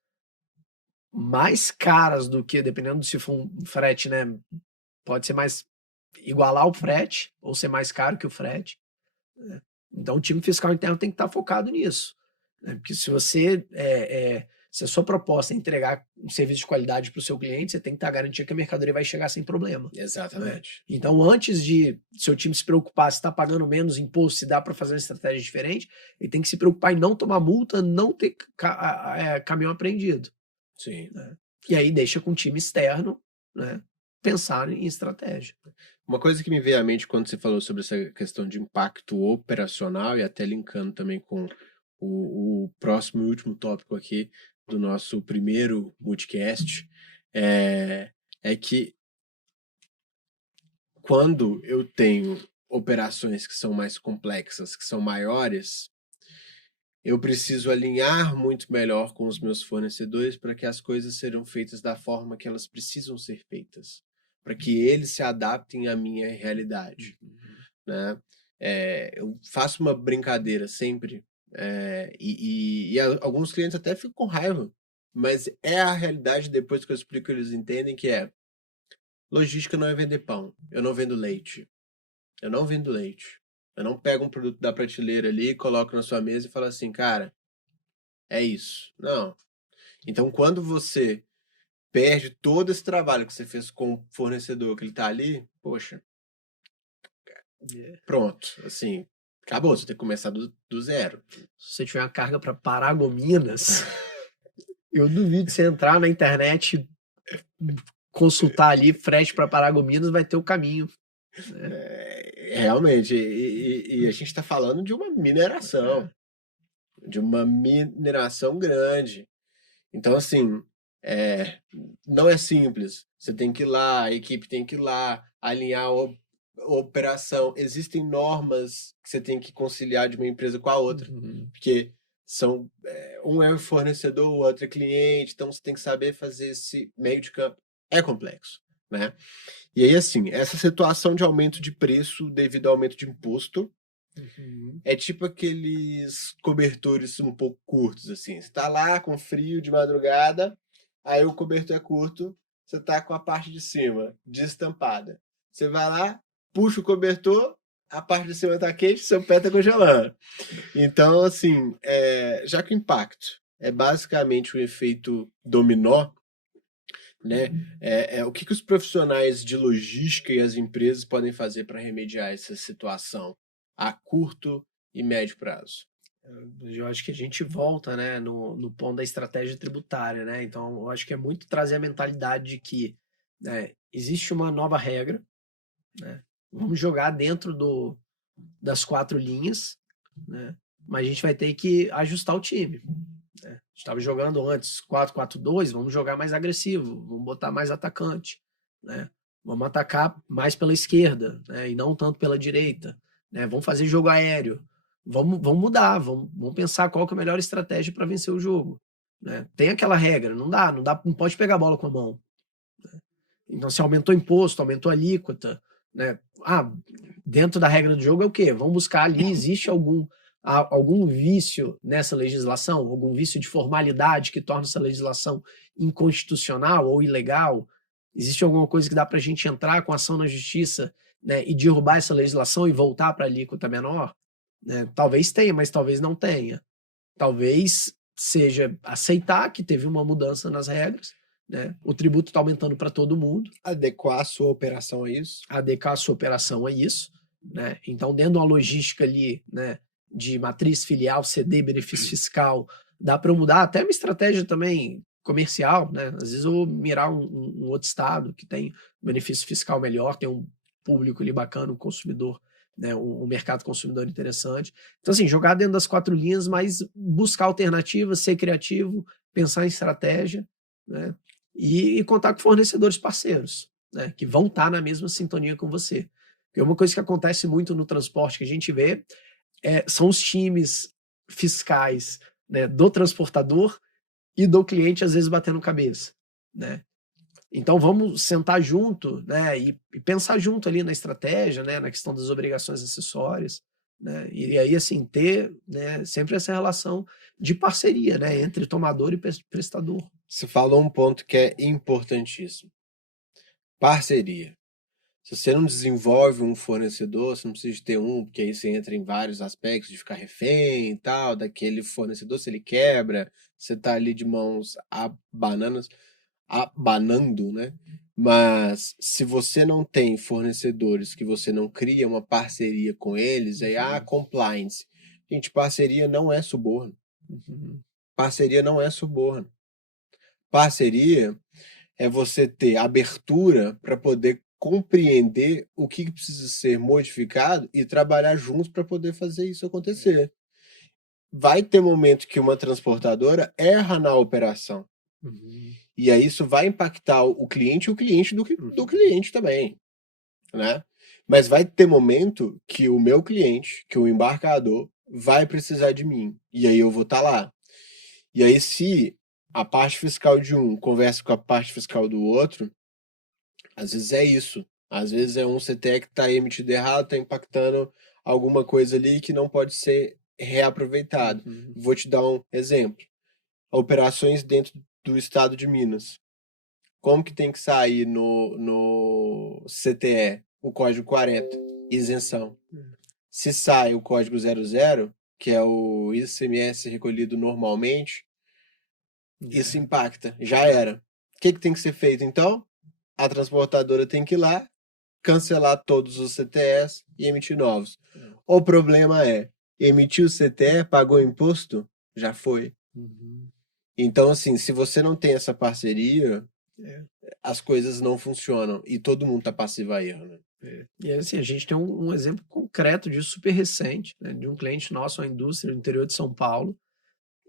mais caras do que, dependendo se for um frete, né, pode ser mais, igualar o frete, ou ser mais caro que o frete. Né? Então, o time fiscal interno tem que estar focado nisso. Né? Porque se você se a sua proposta é entregar um serviço de qualidade para o seu cliente, você tem que estar garantido que a mercadoria vai chegar sem problema. Exatamente. Né? Então, antes de seu time se preocupar se está pagando menos imposto, se dá para fazer uma estratégia diferente, ele tem que se preocupar em não tomar multa, não ter caminhão apreendido. Sim. Né? E aí deixa com o time externo, né, pensar em estratégia. Uma coisa que me veio à mente quando você falou sobre essa questão de impacto operacional, e até linkando também com o próximo e último tópico aqui do nosso primeiro Multicast, é que quando eu tenho operações que são mais complexas, que são maiores, eu preciso alinhar muito melhor com os meus fornecedores para que as coisas sejam feitas da forma que elas precisam ser feitas, para que eles se adaptem à minha realidade. Né? Eu faço uma brincadeira sempre, e alguns clientes até ficam com raiva, mas é a realidade. Depois que eu explico, eles entendem que logística não é vender pão. Eu não vendo leite. Eu não pego um produto da prateleira ali, coloco na sua mesa e falo assim, cara, é isso. Não. Então, quando você perde todo esse trabalho que você fez com o fornecedor, que ele tá ali, poxa, pronto, assim, acabou, você tem que começar do zero. Se você tiver uma carga para Paragominas, eu duvido você entrar na internet, consultar ali, frete para Paragominas, vai ter o caminho. Realmente, e a gente está falando de uma mineração, grande. Então, assim, não é simples. Você tem que ir lá, a equipe tem que ir lá, alinhar a operação. Existem normas que você tem que conciliar de uma empresa com a outra, porque um é o fornecedor, o outro é cliente, então você tem que saber fazer esse meio de campo. É complexo, né? E aí, assim, essa situação de aumento de preço devido ao aumento de imposto é tipo aqueles cobertores um pouco curtos, assim. Você tá lá com frio de madrugada, aí o cobertor é curto, você tá com a parte de cima destampada. Você vai lá, puxa o cobertor, a parte de cima tá quente, seu pé tá congelando. Então, assim, já que o impacto é basicamente um efeito dominó, né? O que os profissionais de logística e as empresas podem fazer para remediar essa situação a curto e médio prazo? Eu acho que a gente volta, né, no ponto da estratégia tributária, né? Então, eu acho que é muito trazer a mentalidade de que, né, existe uma nova regra, né? Vamos jogar dentro das 4 linhas, né? Mas a gente vai ter que ajustar o time, né? A gente estava jogando antes 4-4-2, vamos jogar mais agressivo, vamos botar mais atacante, né? Vamos atacar mais pela esquerda, né? E não tanto pela direita, né? Vamos fazer jogo aéreo, vamos mudar, vamos pensar qual que é a melhor estratégia para vencer o jogo, né? Tem aquela regra, não dá, não pode pegar a bola com a mão, né? Então, se aumentou imposto, aumentou a alíquota, né? Dentro da regra do jogo é o quê? Vamos buscar ali, existe algum vício nessa legislação, algum vício de formalidade que torna essa legislação inconstitucional ou ilegal? Existe alguma coisa que dá para a gente entrar com ação na justiça, né, e derrubar essa legislação e voltar para a alíquota menor? Né? Talvez tenha, mas talvez não tenha. Talvez seja aceitar que teve uma mudança nas regras, né? O tributo está aumentando para todo mundo. Adequar a sua operação a isso? Adequar a sua operação a isso, né? Então, dentro de uma logística ali, né, de matriz filial, CD, benefício fiscal, dá para mudar até uma estratégia também comercial, né? Às vezes eu vou mirar um outro estado que tem benefício fiscal melhor, tem um público ali bacana, um consumidor, né, um mercado consumidor interessante. Então, assim, jogar dentro das 4 linhas, mas buscar alternativas, ser criativo, pensar em estratégia, né? E contar com fornecedores parceiros, né, que vão estar na mesma sintonia com você. Porque uma coisa que acontece muito no transporte que a gente vê são os times fiscais, né, do transportador e do cliente às vezes batendo cabeça, né? Então vamos sentar junto, né, e pensar junto ali na estratégia, né, na questão das obrigações acessórias, né, e aí assim ter, né, sempre essa relação de parceria, né, entre tomador e prestador. Você falou um ponto que é importantíssimo: parceria. Se você não desenvolve um fornecedor, você não precisa de ter um, porque aí você entra em vários aspectos de ficar refém e tal, daquele fornecedor, se ele quebra, você tá ali de mãos abanando, né? Mas se você não tem fornecedores, que você não cria uma parceria com eles, aí compliance. Gente, parceria não é suborno. Parceria não é suborno. Parceria é você ter abertura para poder compreender o que precisa ser modificado e trabalhar juntos para poder fazer isso acontecer. Vai ter momento que uma transportadora erra na operação. E aí isso vai impactar o cliente e o cliente do cliente também, né? Mas vai ter momento que o meu cliente, que o embarcador, vai precisar de mim. E aí eu vou estar lá. E aí se a parte fiscal de um conversa com a parte fiscal do outro, às vezes é isso. Às vezes é um CTE que está emitido errado, está impactando alguma coisa ali que não pode ser reaproveitado. Vou te dar um exemplo. Operações dentro do estado de Minas. Como que tem que sair no CTE o código 40? Isenção. Se sai o código 00, que é o ICMS recolhido normalmente, isso impacta. Já era. O que tem que ser feito então? A transportadora tem que ir lá, cancelar todos os CTEs e emitir novos. O problema é, emitiu o CTE, pagou imposto, já foi. Então, assim, se você não tem essa parceria, as coisas não funcionam e todo mundo tá passivo a erro, né? E assim, a gente tem um exemplo concreto disso super recente, né, de um cliente nosso, uma indústria do interior de São Paulo,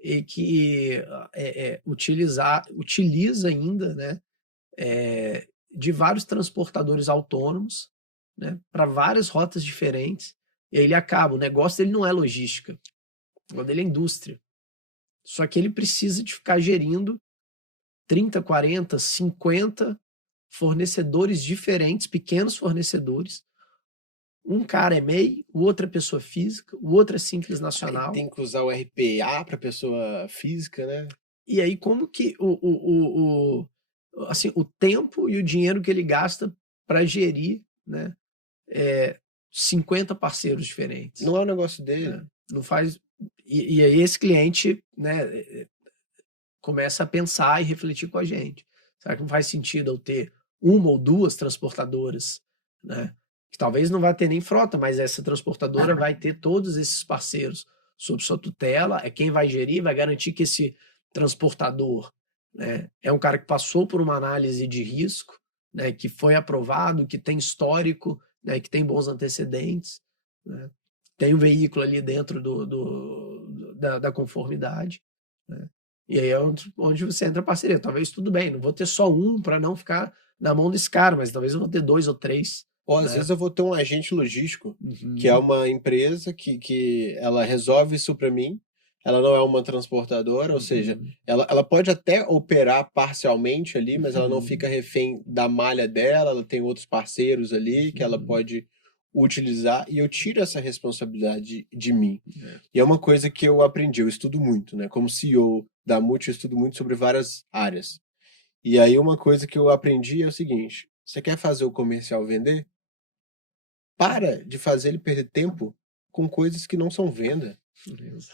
e que utiliza ainda, né, de vários transportadores autônomos, né, para várias rotas diferentes, e aí ele acaba, o negócio dele não é logística, o negócio dele é indústria. Só que ele precisa de ficar gerindo 30, 40, 50 fornecedores diferentes, pequenos fornecedores. Um cara é MEI, o outro é pessoa física, o outro é Simples Nacional. Aí tem que usar o RPA para pessoa física, né? E aí como que assim, o tempo e o dinheiro que ele gasta para gerir, né, 50 parceiros diferentes. Não é o negócio dele. Né? Não faz. E aí esse cliente, né, começa a pensar e refletir com a gente. Será que não faz sentido eu ter uma ou duas transportadoras, né? Que talvez não vá ter nem frota, mas essa transportadora vai ter todos esses parceiros sob sua tutela, é quem vai gerir, vai garantir que esse transportador, né, é um cara que passou por uma análise de risco, né, que foi aprovado, que tem histórico, né, que tem bons antecedentes, né, tem um veículo ali dentro da conformidade, né, e aí é onde você entra a parceria. Talvez tudo bem, não vou ter só um para não ficar na mão desse cara, mas talvez eu vou ter 2 ou 3. Ou às Né? vezes eu vou ter um agente logístico, que é uma empresa que ela resolve isso para mim. Ela não é uma transportadora, ou seja, ela pode até operar parcialmente ali, mas ela não fica refém da malha dela, ela tem outros parceiros ali que ela pode utilizar, e eu tiro essa responsabilidade de mim. E é uma coisa que eu aprendi, eu estudo muito, né? Como CEO da Multi, eu estudo muito sobre várias áreas. E aí uma coisa que eu aprendi é o seguinte: você quer fazer o comercial vender? Para de fazer ele perder tempo com coisas que não são venda.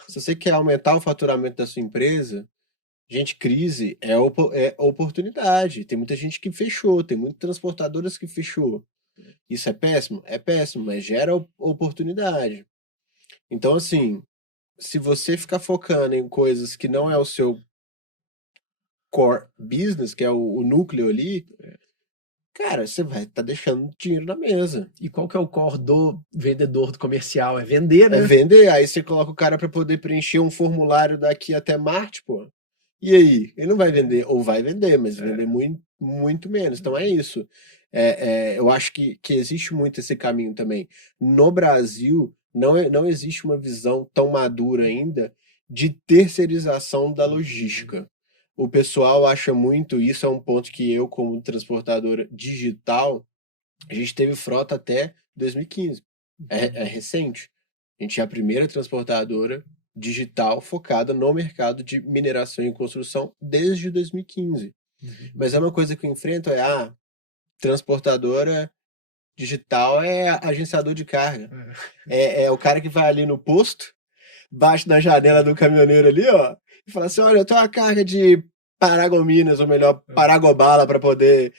Se você quer aumentar o faturamento da sua empresa, gente, crise é oportunidade. Tem muita gente que fechou, tem muitas transportadoras que fechou. Isso é péssimo? É péssimo, mas gera oportunidade. Então, assim, se você ficar focando em coisas que não é o seu core business, que é o núcleo ali, cara, você vai estar deixando dinheiro na mesa. E qual que é o core do vendedor do comercial? É vender, né? É vender, aí você coloca o cara para poder preencher um formulário daqui até Marte, pô. E aí? Ele não vai vender, ou vai vender, mas vender muito, muito menos. Então é isso. Eu acho que existe muito esse caminho também. No Brasil, não existe uma visão tão madura ainda de terceirização da logística. O pessoal acha muito, isso é um ponto que eu, como transportadora digital, a gente teve frota até 2015. É recente. A gente é a primeira transportadora digital focada no mercado de mineração e construção desde 2015. Mas é uma coisa que eu enfrento transportadora digital é agenciador de carga. É o cara que vai ali no posto, bate na janela do caminhoneiro ali, ó, e fala assim: olha, eu tenho uma carga de Paragominas, ou melhor, Paragobala, para poder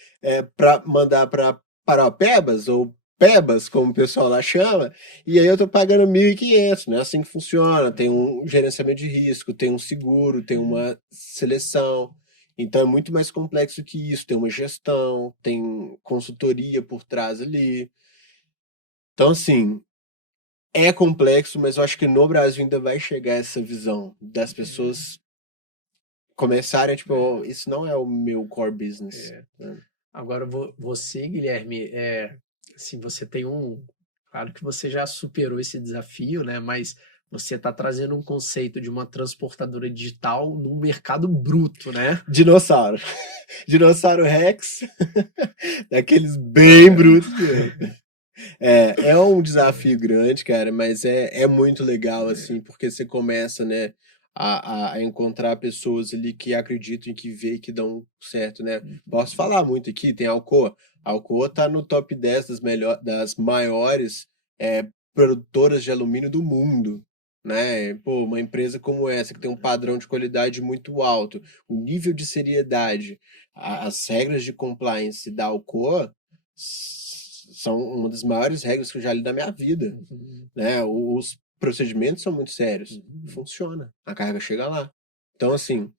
mandar para Paraupebas, ou Pebas, como o pessoal lá chama, e aí eu tô pagando 1.500, não é assim que funciona. Tem um gerenciamento de risco, tem um seguro, tem uma seleção. Então é muito mais complexo que isso. Tem uma gestão, tem consultoria por trás ali. Então, assim, é complexo, mas eu acho que no Brasil ainda vai chegar essa visão das pessoas começarem, tipo, "Oh, isso não é o meu core business." né? Agora, você, Guilherme, assim, você tem claro que você já superou esse desafio, né? Mas você está trazendo um conceito de uma transportadora digital num mercado bruto, né? Dinossauro. Dinossauro Rex. Daqueles bem brutos mesmo. É um desafio grande, cara, mas é muito legal, assim, porque você começa, né, a encontrar pessoas ali que acreditam e que vê que dão certo, né? Posso falar muito aqui, tem a Alcoa. A Alcoa tá no top 10 das maiores produtoras de alumínio do mundo, né? Pô, uma empresa como essa, que tem um padrão de qualidade muito alto, o nível de seriedade, as regras de compliance da Alcoa são uma das maiores regras que eu já li na minha vida, né? Os procedimentos são muito sérios. Funciona. A carga chega lá. Então, assim,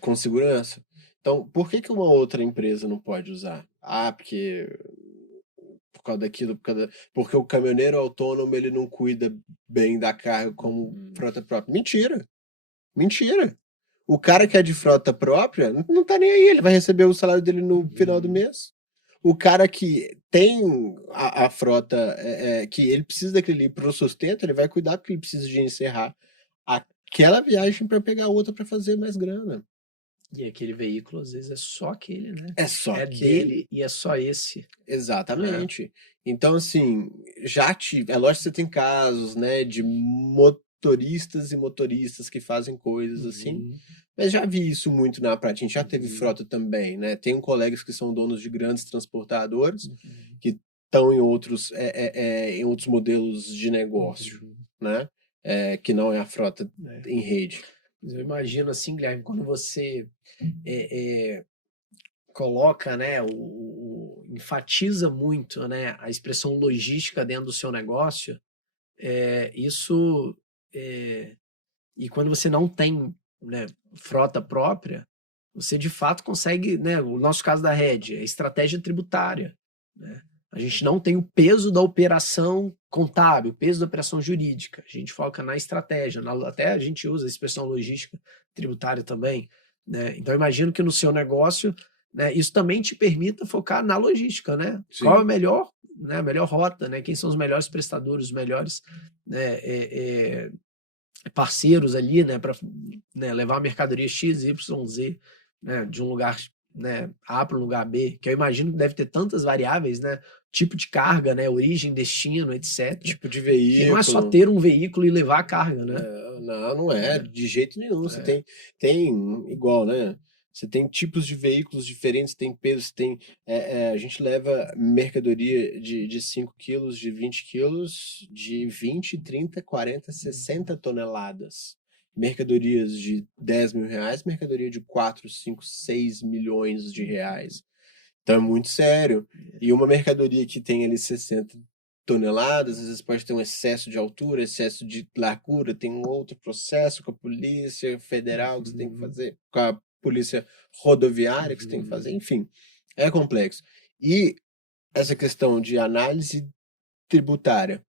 com segurança. Então, por que uma outra empresa não pode usar? Porque por causa daquilo, porque o caminhoneiro autônomo ele não cuida bem da carga como frota própria. Mentira! Mentira! O cara que é de frota própria não tá nem aí, ele vai receber o salário dele no final do mês. O cara que tem a frota, que ele precisa daquele para o sustento, ele vai cuidar porque ele precisa de encerrar aquela viagem para pegar outra para fazer mais grana. E aquele veículo, às vezes, é só aquele, né? É só É aquele. dele e é só esse. Exatamente. Então, assim, já tive. É lógico que você tem casos, né, de motoristas e motoristas que fazem coisas assim, mas já vi isso muito na prática. A gente já teve frota também, né? Tenho colegas que são donos de grandes transportadores que estão em outros modelos de negócio, né? Que não é a frota em rede. Mas eu imagino assim, Guilherme, quando você coloca, né, enfatiza muito, né, a expressão logística dentro do seu negócio, isso, e quando você não tem, né, frota própria, você de fato consegue, né, o nosso caso da Red, é estratégia tributária, né? A gente não tem o peso da operação contábil, o peso da operação jurídica. A gente foca na estratégia, até a gente usa a expressão logística tributária também, né? Então, eu imagino que no seu negócio, né, isso também te permita focar na logística, né? Qual é a Sim. melhor, né, a melhor rota, né? Quem são os melhores prestadores, os melhores, né, parceiros ali, né, para, né, levar a mercadoria X, Y, Z, né, de um lugar, né, A para um lugar B, que eu imagino que deve ter tantas variáveis, né, tipo de carga, né, origem, destino, etc. Tipo de Que não é só veículo. ter um veículo e levar a carga, né? Não é, É, de jeito nenhum. Você é. tem igual, né? Você tem tipos de veículos diferentes, tem pesos, tem. A gente leva mercadoria de 5 quilos, de 20 quilos, de 20, 30, 40, 60 toneladas. Mercadorias de 10 mil reais, mercadoria de 4, 5, 6 milhões de reais. Então é muito sério. E uma mercadoria que tem ali 60 toneladas, às vezes pode ter um excesso de altura, excesso de largura, tem um outro processo com a polícia federal que você tem que fazer, com a polícia rodoviária que você tem que fazer, enfim, é complexo. E essa questão de análise tributária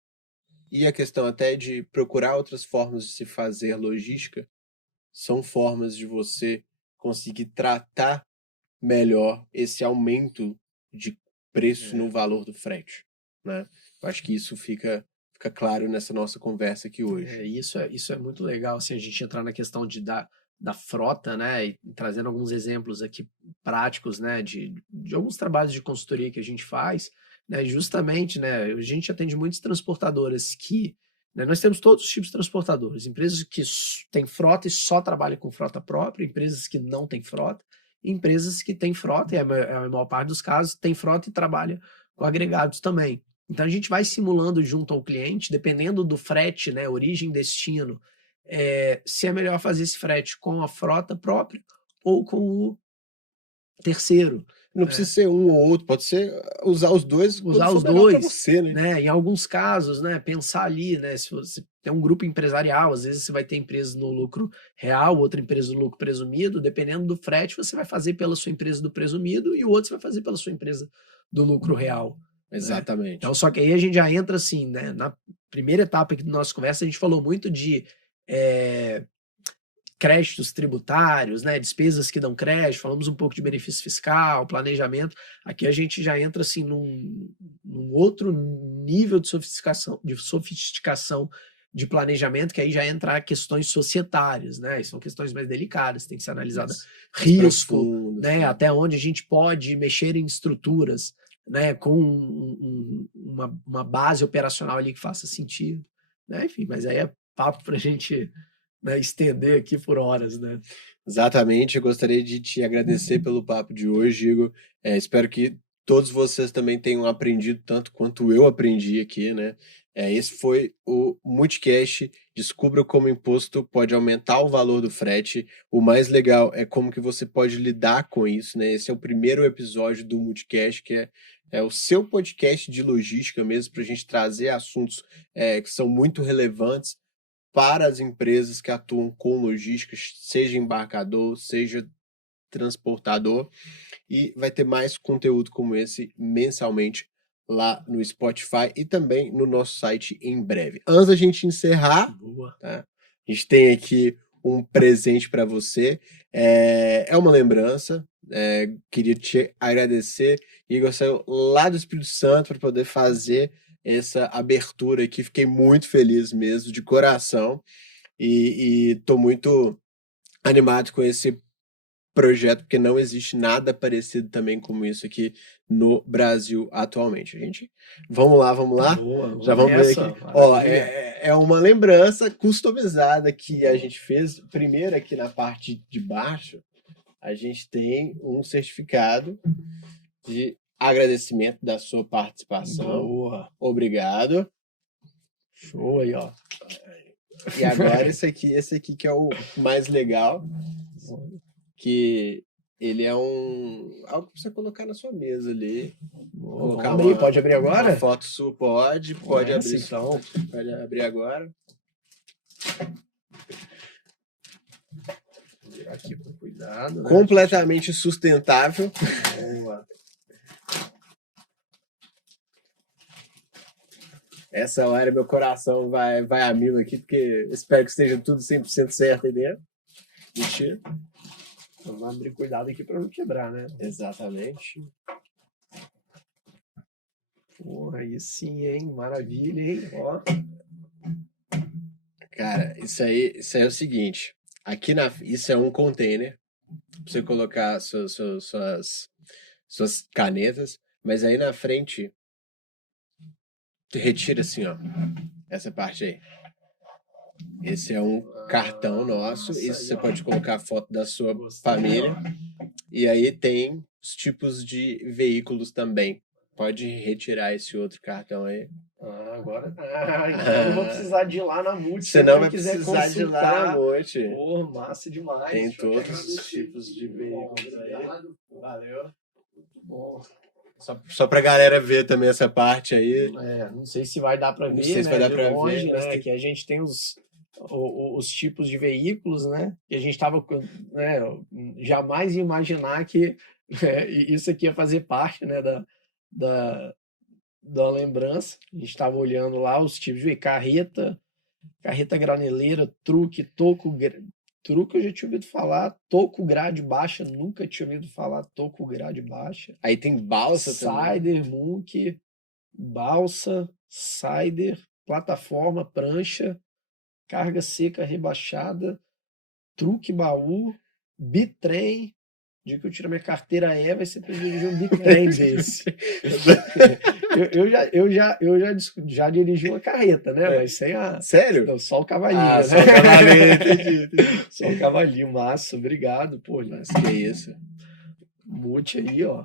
e a questão até de procurar outras formas de se fazer logística são formas de você conseguir tratar melhor esse aumento de preço no valor do frete, né? Eu acho que isso fica claro nessa nossa conversa aqui hoje. Isso é muito legal, assim, a gente entrar na questão da frota, né, e trazendo alguns exemplos aqui práticos, né, de alguns trabalhos de consultoria que a gente faz, né, justamente, né, a gente atende muitas transportadoras que, né, nós temos todos os tipos de transportadores, empresas que têm frota e só trabalham com frota própria, empresas que não têm frota, e empresas que têm frota, e a maior parte dos casos tem frota e trabalha com agregados também. Então a gente vai simulando junto ao cliente, dependendo do frete, né, origem, destino, se é melhor fazer esse frete com a frota própria ou com o terceiro, Não precisa né? ser um ou outro, pode ser usar os dois quando Usar for os melhor para dois, você, né? né? Em alguns casos, né? Pensar ali, né? Se você tem um grupo empresarial, às vezes você vai ter empresa no lucro real, outra empresa no lucro presumido, dependendo do frete, você vai fazer pela sua empresa do presumido e o outro você vai fazer pela sua empresa do lucro real, né? Então, Exatamente. só que aí a gente já entra assim, né? Na primeira etapa aqui da nossa conversa, a gente falou muito de créditos tributários, né, despesas que dão crédito, falamos um pouco de benefício fiscal, planejamento. Aqui a gente já entra assim num outro nível de sofisticação de planejamento, que aí já entra questões societárias, né? E são questões mais delicadas, tem que ser analisada Mais risco, profundas, né? né? Até onde a gente pode mexer em estruturas, né? Com uma base operacional ali que faça sentido, né? Enfim, mas aí é papo para a gente, né, estender aqui por horas, né? Exatamente, eu gostaria de te agradecer pelo papo de hoje, Igor. Espero que todos vocês também tenham aprendido tanto quanto eu aprendi aqui, né? Esse foi o Multicast. Descubra como o imposto pode aumentar o valor do frete. O mais legal é como que você pode lidar com isso, né? Esse é o primeiro episódio do Multicast, que é o seu podcast de logística mesmo, para a gente trazer assuntos que são muito relevantes para as empresas que atuam com logística, seja embarcador, seja transportador, e vai ter mais conteúdo como esse mensalmente lá no Spotify e também no nosso site em breve. Antes da gente encerrar, Boa. tá? A gente tem aqui um presente para você. É uma lembrança. Queria te agradecer. Igor saiu lá do Espírito Santo para poder fazer essa abertura aqui. Fiquei muito feliz mesmo, de coração. E estou muito animado com esse projeto, porque não existe nada parecido também como isso aqui no Brasil atualmente. Vamos lá, vamos lá. Boa, Já vamos vamos ver nessa, aqui. Ó, maravilha. é uma lembrança customizada que a gente fez. Primeiro aqui na parte de baixo, a gente tem um certificado de agradecimento da sua participação. Boa. Obrigado. Show aí, ó. E agora esse aqui que é o mais legal, que Ele é algo pra você colocar na sua mesa ali. Vamos Colocar abrir, pode abrir uma agora? foto sua, pode Essa, abrir. então. Pode abrir agora. Vou virar aqui com cuidado, né? Completamente sustentável. Boa. Essa hora meu coração vai a mil aqui, porque espero que esteja tudo 100% certo aí dentro. Mentira. Então vamos abrir cuidado aqui para não quebrar, né? Exatamente. Porra, aí sim, hein? Maravilha, hein? Ó. Cara, isso aí é o seguinte. Isso é um container pra você colocar suas canetas, mas aí na frente retira assim, ó, essa parte aí. Esse é um cartão nosso. Isso você pode colocar a foto da sua família. E aí tem os tipos de veículos também. Pode retirar esse outro cartão aí. Agora. Então eu não vou precisar de ir lá na Multi. Você não vai precisar de ir lá na Multi. Porra, massa demais. Tem todos os tipos de veículos aí. Valeu. Muito bom. Só pra galera ver também essa parte aí. Não sei se vai dar pra ver, Não sei se né? vai dar De pra longe, ver, mas né? Que a gente tem os tipos de veículos, né? E a gente tava, né? Jamais ia imaginar que isso aqui ia fazer parte, né? Da lembrança. A gente estava olhando lá os tipos de carreta graneleira, truque, toco. Truque eu já tinha ouvido falar, toco grade baixa, nunca tinha ouvido falar toco grade baixa. Aí tem balsa também. Cider, Munk, balsa, cider, plataforma, prancha, carga seca rebaixada, truque baú, bitrem. O dia que eu tiro minha carteira vai ser para dirigir um bitrem desse. eu já dirigi uma carreta, né? Mas sem a. Sério? Não, só o cavalinho, Ah, né? só o cavalinho, entendi. Só o cavalinho, massa, obrigado, pô. Mas que isso. Multi aí, ó.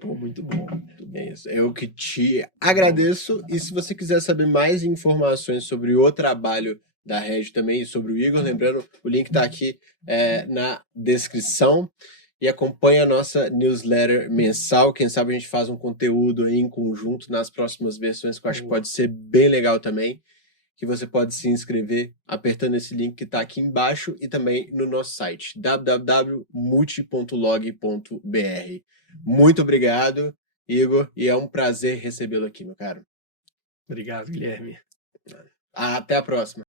Pô, muito bom. Muito bom. É isso. Eu que te agradeço. E se você quiser saber mais informações sobre o trabalho da Regi também e sobre o Igor, lembrando, o link tá aqui na descrição. E acompanha a nossa newsletter mensal. Quem sabe a gente faz um conteúdo aí em conjunto nas próximas versões, que eu acho que pode ser bem legal também. Que você pode se inscrever apertando esse link que está aqui embaixo e também no nosso site www.multi.log.br. Muito obrigado, Igor, e é um prazer recebê-lo aqui, meu caro. Obrigado, Guilherme. Até a próxima.